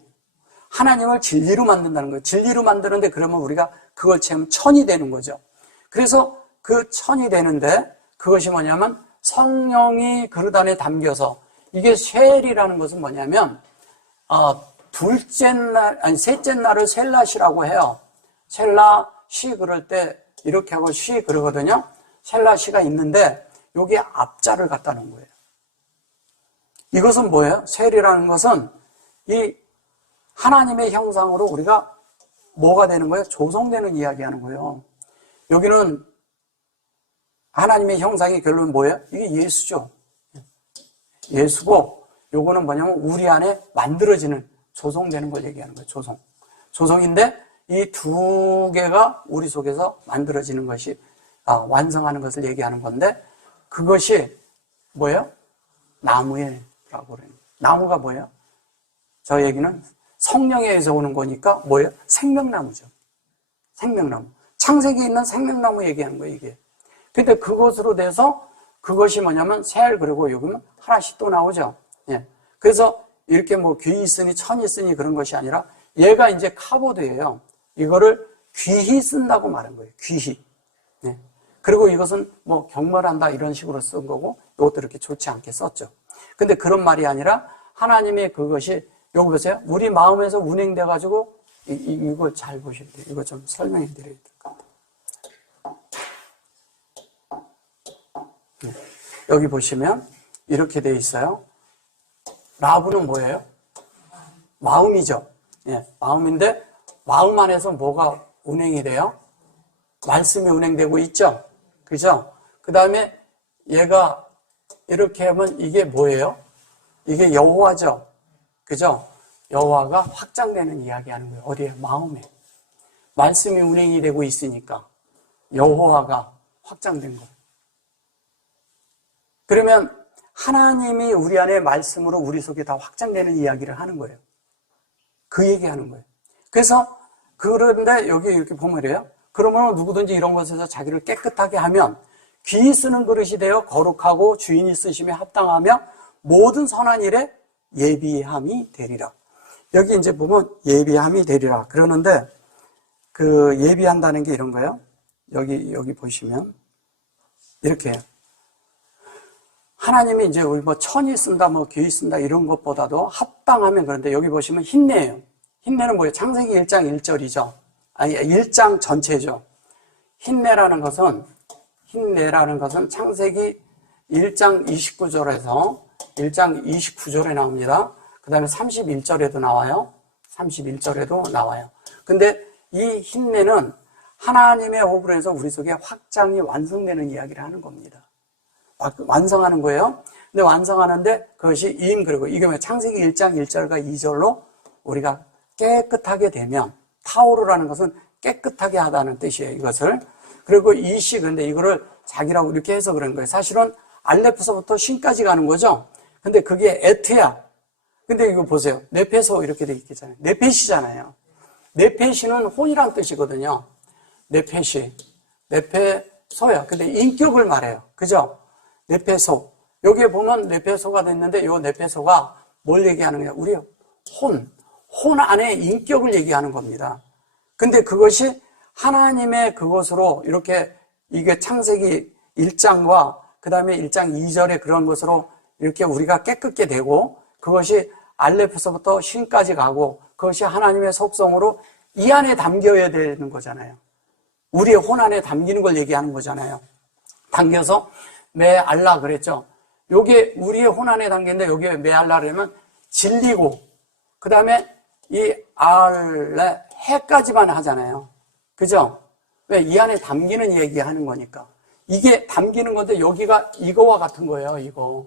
하나님을 진리로 만든다는 거예요. 진리로 만드는데 그러면 우리가 그걸 채우면 천이 되는 거죠. 그래서 그 천이 되는데 그것이 뭐냐면 성령이 그릇 안에 담겨서 이게 셀이라는 것은 뭐냐면 셋째 날을 셀라시라고 해요. 셀라시 그럴 때 이렇게 하고 시 그러거든요. 셀라시가 있는데 여기에 앞자를 갖다 놓은 거예요. 이것은 뭐예요? 셀이라는 것은 이 하나님의 형상으로 우리가 뭐가 되는 거예요? 조성되는 이야기하는 거예요. 여기는 하나님의 형상이 결론은 뭐예요? 이게 예수죠. 예수고 요거는 뭐냐면 우리 안에 만들어지는 조성되는 걸 얘기하는 거예요. 조성인데 이 두 개가 우리 속에서 만들어지는 것이 완성하는 것을 얘기하는 건데 그것이 뭐예요? 나무라고 그래요. 나무가 뭐예요? 저 얘기는 성령에 의해서 오는 거니까 뭐예요? 생명나무죠. 생명나무. 창세기에 있는 생명나무 얘기하는 거예요, 이게. 근데 그것으로 돼서 그것이 뭐냐면 셀 그리고 여기면 하나씩 또 나오죠. 예. 그래서 이렇게 뭐 귀 있으니 천 있으니 그런 것이 아니라 얘가 이제 카보드예요. 이거를 귀히 쓴다고 말한 거예요. 귀히. 예. 그리고 이것은 뭐 경멸한다 이런 식으로 쓴 거고 이것도 이렇게 좋지 않게 썼죠. 근데 그런 말이 아니라 하나님의 그것이 여기 보세요. 우리 마음에서 운행돼 가지고 이걸 잘 보셔야 돼요. 이거 좀 설명해 드려야 될 것 같아요. 네. 여기 보시면 이렇게 돼 있어요. 라브는 뭐예요? 마음이죠. 예, 마음인데 마음 안에서 뭐가 운행이 돼요? 말씀이 운행되고 있죠. 그죠? 그 다음에 얘가 이렇게 하면 이게 뭐예요? 이게 여호와죠. 그죠? 여호와가 확장되는 이야기하는 거예요. 어디에? 마음에. 말씀이 운행이 되고 있으니까 여호와가 확장된 거예요. 그러면 하나님이 우리 안에 말씀으로 우리 속에 다 확장되는 이야기를 하는 거예요. 그 얘기하는 거예요. 그래서 그런데 여기 이렇게 보면 이래요. 그러면 누구든지 이런 것에서 자기를 깨끗하게 하면 귀 쓰는 그릇이 되어 거룩하고 주인이 쓰심에 합당하며 모든 선한 일에 예비함이 되리라. 여기 이제 보면 예비함이 되리라 그러는데 그 예비한다는 게 이런 거예요. 여기 보시면 이렇게 하나님이 이제 우리 뭐 천이 쓴다 뭐 귀 쓴다 이런 것보다도 합당하면 그런데 여기 보시면 힌내예요. 힌내는 뭐예요? 창세기 1장 1절이죠. 아니 1장 전체죠. 힌내라는 것은 창세기 1장 29절에서 1장 29절에 나옵니다. 그 다음에 31절에도 나와요. 31절에도 나와요. 근데 이 힌내는 하나님의 호흡을 해서 우리 속에 확장이 완성되는 이야기를 하는 겁니다. 완성하는 거예요. 근데 완성하는데 그것이 그리고 이게 뭐 창세기 1장 1절과 2절로 우리가 깨끗하게 되면 타오르라는 것은 깨끗하게 하다는 뜻이에요. 이것을. 그리고 근데 이거를 자기라고 이렇게 해서 그런 거예요. 사실은 알레프서부터 신까지 가는 거죠. 근데 그게 에트야. 근데 이거 보세요. 네페소 이렇게 돼 있겠잖아요. 네페시잖아요. 네페시는 혼이란 뜻이거든요. 네페시. 네페소야. 근데 인격을 말해요. 그죠? 네페소. 여기에 보면 네페소가 됐는데 이 네페소가 뭘 얘기하는 거냐? 우리 혼 안에 인격을 얘기하는 겁니다. 근데 그것이 하나님의 그것으로 이렇게 이게 창세기 1장과 그 다음에 1장 2절의 그런 것으로 이렇게 우리가 깨끗게 되고 그것이 알레프서부터 쉰까지 가고 그것이 하나님의 속성으로 이 안에 담겨야 되는 거잖아요. 우리의 혼 안에 담기는 걸 얘기하는 거잖아요. 담겨서 메알라 그랬죠. 요게 우리의 혼 안에 담기는데 여기에 메알라 그러면 진리고 그 다음에 이 알레 해까지만 하잖아요. 그죠? 왜? 이 안에 담기는 얘기하는 거니까. 이게 담기는 건데 여기가 이거와 같은 거예요. 이거.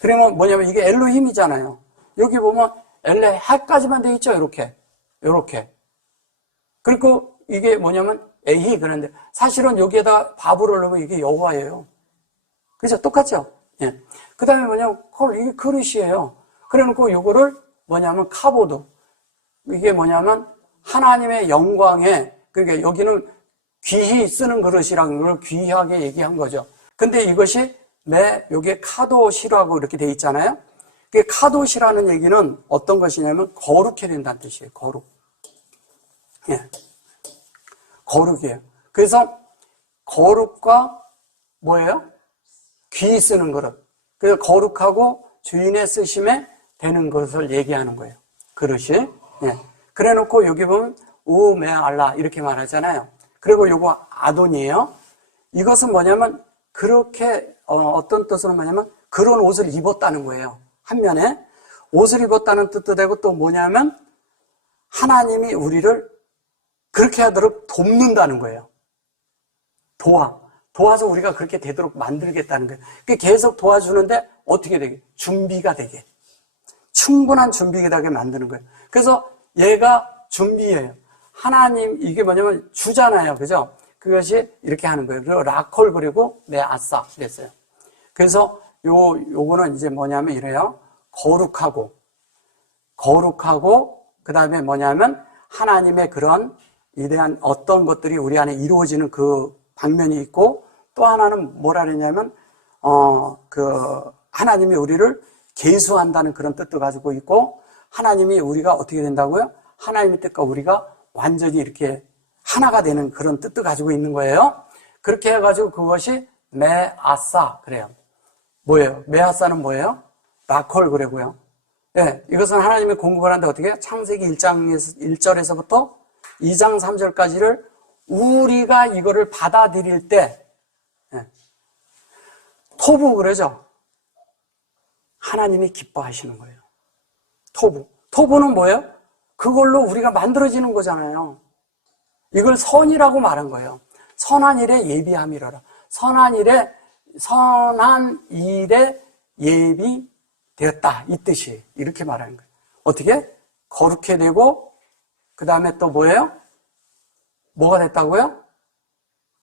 그러면 뭐냐면 이게 엘로힘이잖아요. 여기 보면 엘레 해까지만 돼 있죠. 이렇게. 그리고 이게 뭐냐면 에히 그런데 사실은 여기에다 바브를 넣으면 이게 여호와예요. 그죠? 똑같죠? 예. 그 다음에 뭐냐면 이게 그릇이에요. 그래 놓고 요거를 뭐냐면 카보드. 이게 뭐냐면 하나님의 영광에 그러니까 여기는 귀히 쓰는 그릇이라는 걸 귀하게 얘기한 거죠. 근데 이것이 요게 카도시라고 이렇게 돼 있잖아요. 그 카도시라는 얘기는 어떤 것이냐면 거룩해야 된다는 뜻이에요. 거룩. 예. 거룩이에요. 그래서 거룩과 뭐예요? 귀히 쓰는 그릇. 그래서 거룩하고 주인의 쓰심에 되는 것을 얘기하는 거예요. 그릇이. 예. 그래 놓고 여기 보면 우메알라 이렇게 말하잖아요. 그리고 요거 아돈이에요. 이것은 뭐냐면 그렇게 어떤 뜻으로 뭐냐면 그런 옷을 입었다는 거예요. 한면에 옷을 입었다는 뜻도 되고 또 뭐냐면 하나님이 우리를 그렇게 하도록 돕는다는 거예요. 도와서 우리가 그렇게 되도록 만들겠다는 거예요. 계속 도와주는데 어떻게 되게? 준비가 되게. 충분한 준비가 되게 만드는 거예요. 그래서 얘가 준비예요. 하나님, 이게 뭐냐면 주잖아요. 그죠? 그것이 이렇게 하는 거예요. 그리고 라콜 그리고 아싸 그랬어요. 그래서 요거는 이제 뭐냐면 이래요. 거룩하고, 그 다음에 뭐냐면 하나님의 그런 이대한 어떤 것들이 우리 안에 이루어지는 그 방면이 있고 또 하나는 뭐라 그러냐면, 하나님이 우리를 계수한다는 그런 뜻도 가지고 있고 하나님이 우리가 어떻게 된다고요? 하나님의 뜻과 우리가 완전히 이렇게 하나가 되는 그런 뜻도 가지고 있는 거예요. 그렇게 해가지고 그것이 메아싸 그래요. 뭐예요? 메아싸는 뭐예요? 라콜 그래고요. 네, 이것은 하나님이 공급을 하는데 어떻게 해요? 창세기 1절에서부터 2장 3절까지를 우리가 이거를 받아들일 때 네, 토부 그러죠? 하나님이 기뻐하시는 거예요. 토부는 뭐예요? 그걸로 우리가 만들어지는 거잖아요. 이걸 선이라고 말한 거예요. 선한 일에 예비함이라라. 선한 일에 예비되었다. 이 뜻이 이렇게 말하는 거예요. 어떻게? 거룩해 되고 그 다음에 또 뭐예요? 뭐가 됐다고요?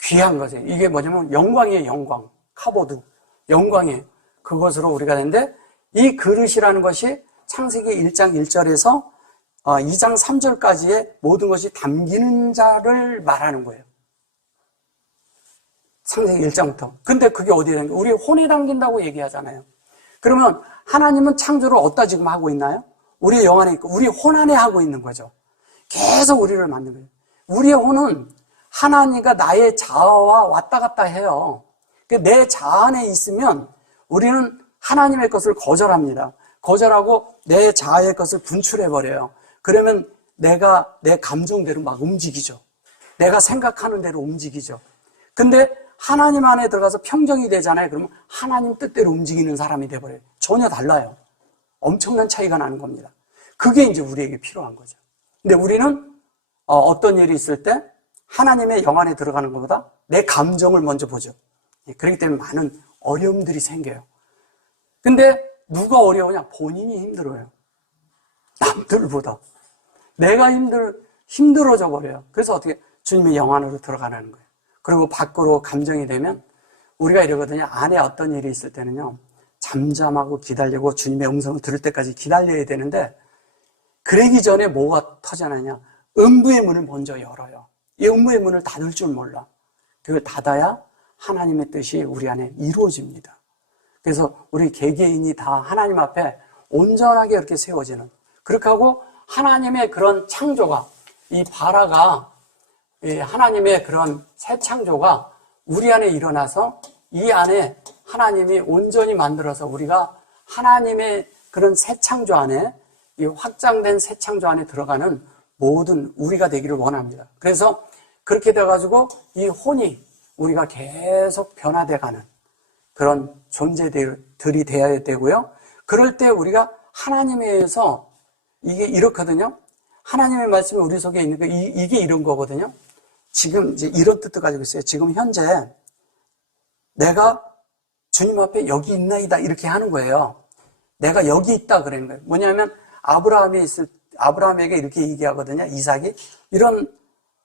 귀한 거죠. 이게 뭐냐면 영광이에요. 영광. 카보드. 영광이에요. 그것으로 우리가 되는데 이 그릇이라는 것이 창세기 1장 1절에서 2장 3절까지의 모든 것이 담기는 자를 말하는 거예요. 창세기 1장부터. 근데 그게 어디에 담겨? 우리 혼에 담긴다고 얘기하잖아요. 그러면 하나님은 창조를 어디다 지금 하고 있나요? 우리의 영 안에 있고 우리 혼 안에 하고 있는 거죠. 계속 우리를 만든 거예요. 우리의 혼은 하나님과 나의 자아와 왔다 갔다 해요. 내 자아 안에 있으면 우리는 하나님의 것을 거절합니다. 거절하고 내 자아의 것을 분출해버려요. 그러면 내가 내 감정대로 막 움직이죠. 내가 생각하는 대로 움직이죠. 근데 하나님 안에 들어가서 평정이 되잖아요. 그러면 하나님 뜻대로 움직이는 사람이 돼버려요. 전혀 달라요. 엄청난 차이가 나는 겁니다. 그게 이제 우리에게 필요한 거죠. 근데 우리는 어떤 일이 있을 때 하나님의 영 안에 들어가는 것보다 내 감정을 먼저 보죠. 그렇기 때문에 많은 어려움들이 생겨요. 근데 누가 어려우냐? 본인이 힘들어요. 남들보다. 내가 힘들어져 버려요. 그래서 어떻게? 주님의 영 안으로 들어가는 거예요. 그리고 밖으로 감정이 되면 우리가 이러거든요. 안에 어떤 일이 있을 때는요. 잠잠하고 기다리고 주님의 음성을 들을 때까지 기다려야 되는데, 그러기 전에 뭐가 터져나냐? 음부의 문을 먼저 열어요. 이 음부의 문을 닫을 줄 몰라. 그걸 닫아야 하나님의 뜻이 우리 안에 이루어집니다. 그래서 우리 개개인이 다 하나님 앞에 온전하게 이렇게 세워지는, 그렇게 하고 하나님의 그런 창조가, 이 바라가 하나님의 그런 새 창조가 우리 안에 일어나서 이 안에 하나님이 온전히 만들어서 우리가 하나님의 그런 새 창조 안에, 이 확장된 새 창조 안에 들어가는 모든 우리가 되기를 원합니다. 그래서 그렇게 돼가지고 이 혼이 우리가 계속 변화돼가는 그런 존재들이 되어야 되고요. 그럴 때 우리가 하나님에 의해서, 이게 이렇거든요. 하나님의 말씀이 우리 속에 있는 거, 이게 이런 거거든요. 지금 이제 이런 뜻도 가지고 있어요. 지금 현재 내가 주님 앞에 여기 있나이다 이렇게 하는 거예요. 내가 여기 있다 그러는 거예요. 뭐냐면 아브라함에게 이렇게 얘기하거든요. 이삭이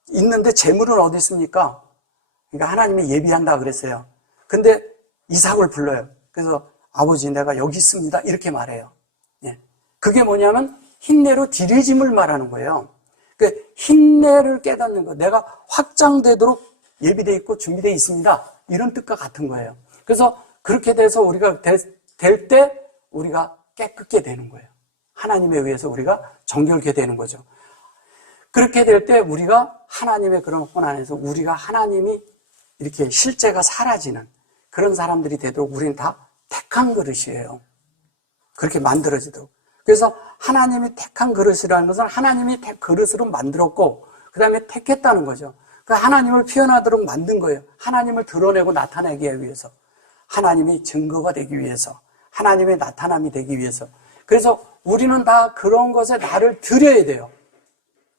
있는데 재물은 어디 있습니까? 그러니까 하나님이 예비한다 그랬어요. 근데 이삭을 불러요. 그래서 아버지 내가 여기 있습니다 이렇게 말해요. 예. 그게 뭐냐면 흰내로 디리짐을 말하는 거예요. 그 흰내를 깨닫는 거, 내가 확장되도록 예비되어 있고 준비되어 있습니다 이런 뜻과 같은 거예요. 그래서 그렇게 돼서 우리가 될 때 우리가 깨끗게 되는 거예요. 하나님에 의해서 우리가 정결케 되는 거죠. 그렇게 될 때 우리가 하나님의 그런 혼 안에서 우리가 하나님이 이렇게 실제가 사라지는 그런 사람들이 되도록 우리는 다 택한 그릇이에요. 그렇게 만들어지도록. 그래서 하나님이 택한 그릇이라는 것은 하나님이 그릇으로 만들었고 그 다음에 택했다는 거죠. 그 하나님을 표현하도록 만든 거예요. 하나님을 드러내고 나타내기 위해서, 하나님이 증거가 되기 위해서, 하나님의 나타남이 되기 위해서. 그래서 우리는 다 그런 것에 나를 드려야 돼요.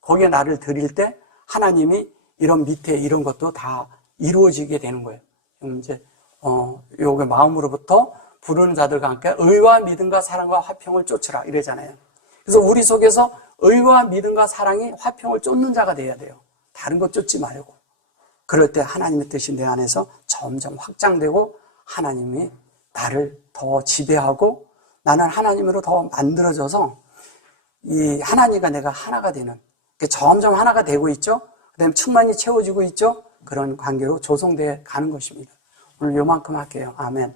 거기에 나를 드릴 때 하나님이 이런 밑에 이런 것도 다 이루어지게 되는 거예요. 이제 요게 마음으로부터 부르는 자들과 함께 의와 믿음과 사랑과 화평을 쫓으라 이러잖아요. 그래서 우리 속에서 의와 믿음과 사랑이 화평을 쫓는 자가 돼야 돼요. 다른 것 쫓지 말고. 그럴 때 하나님의 뜻이 내 안에서 점점 확장되고 하나님이 나를 더 지배하고 나는 하나님으로 더 만들어져서 이 하나님과 내가 하나가 되는, 점점 하나가 되고 있죠. 그 다음에 충만히 채워지고 있죠. 그런 관계로 조성되어 가는 것입니다. 오늘 요만큼 할게요. 아멘.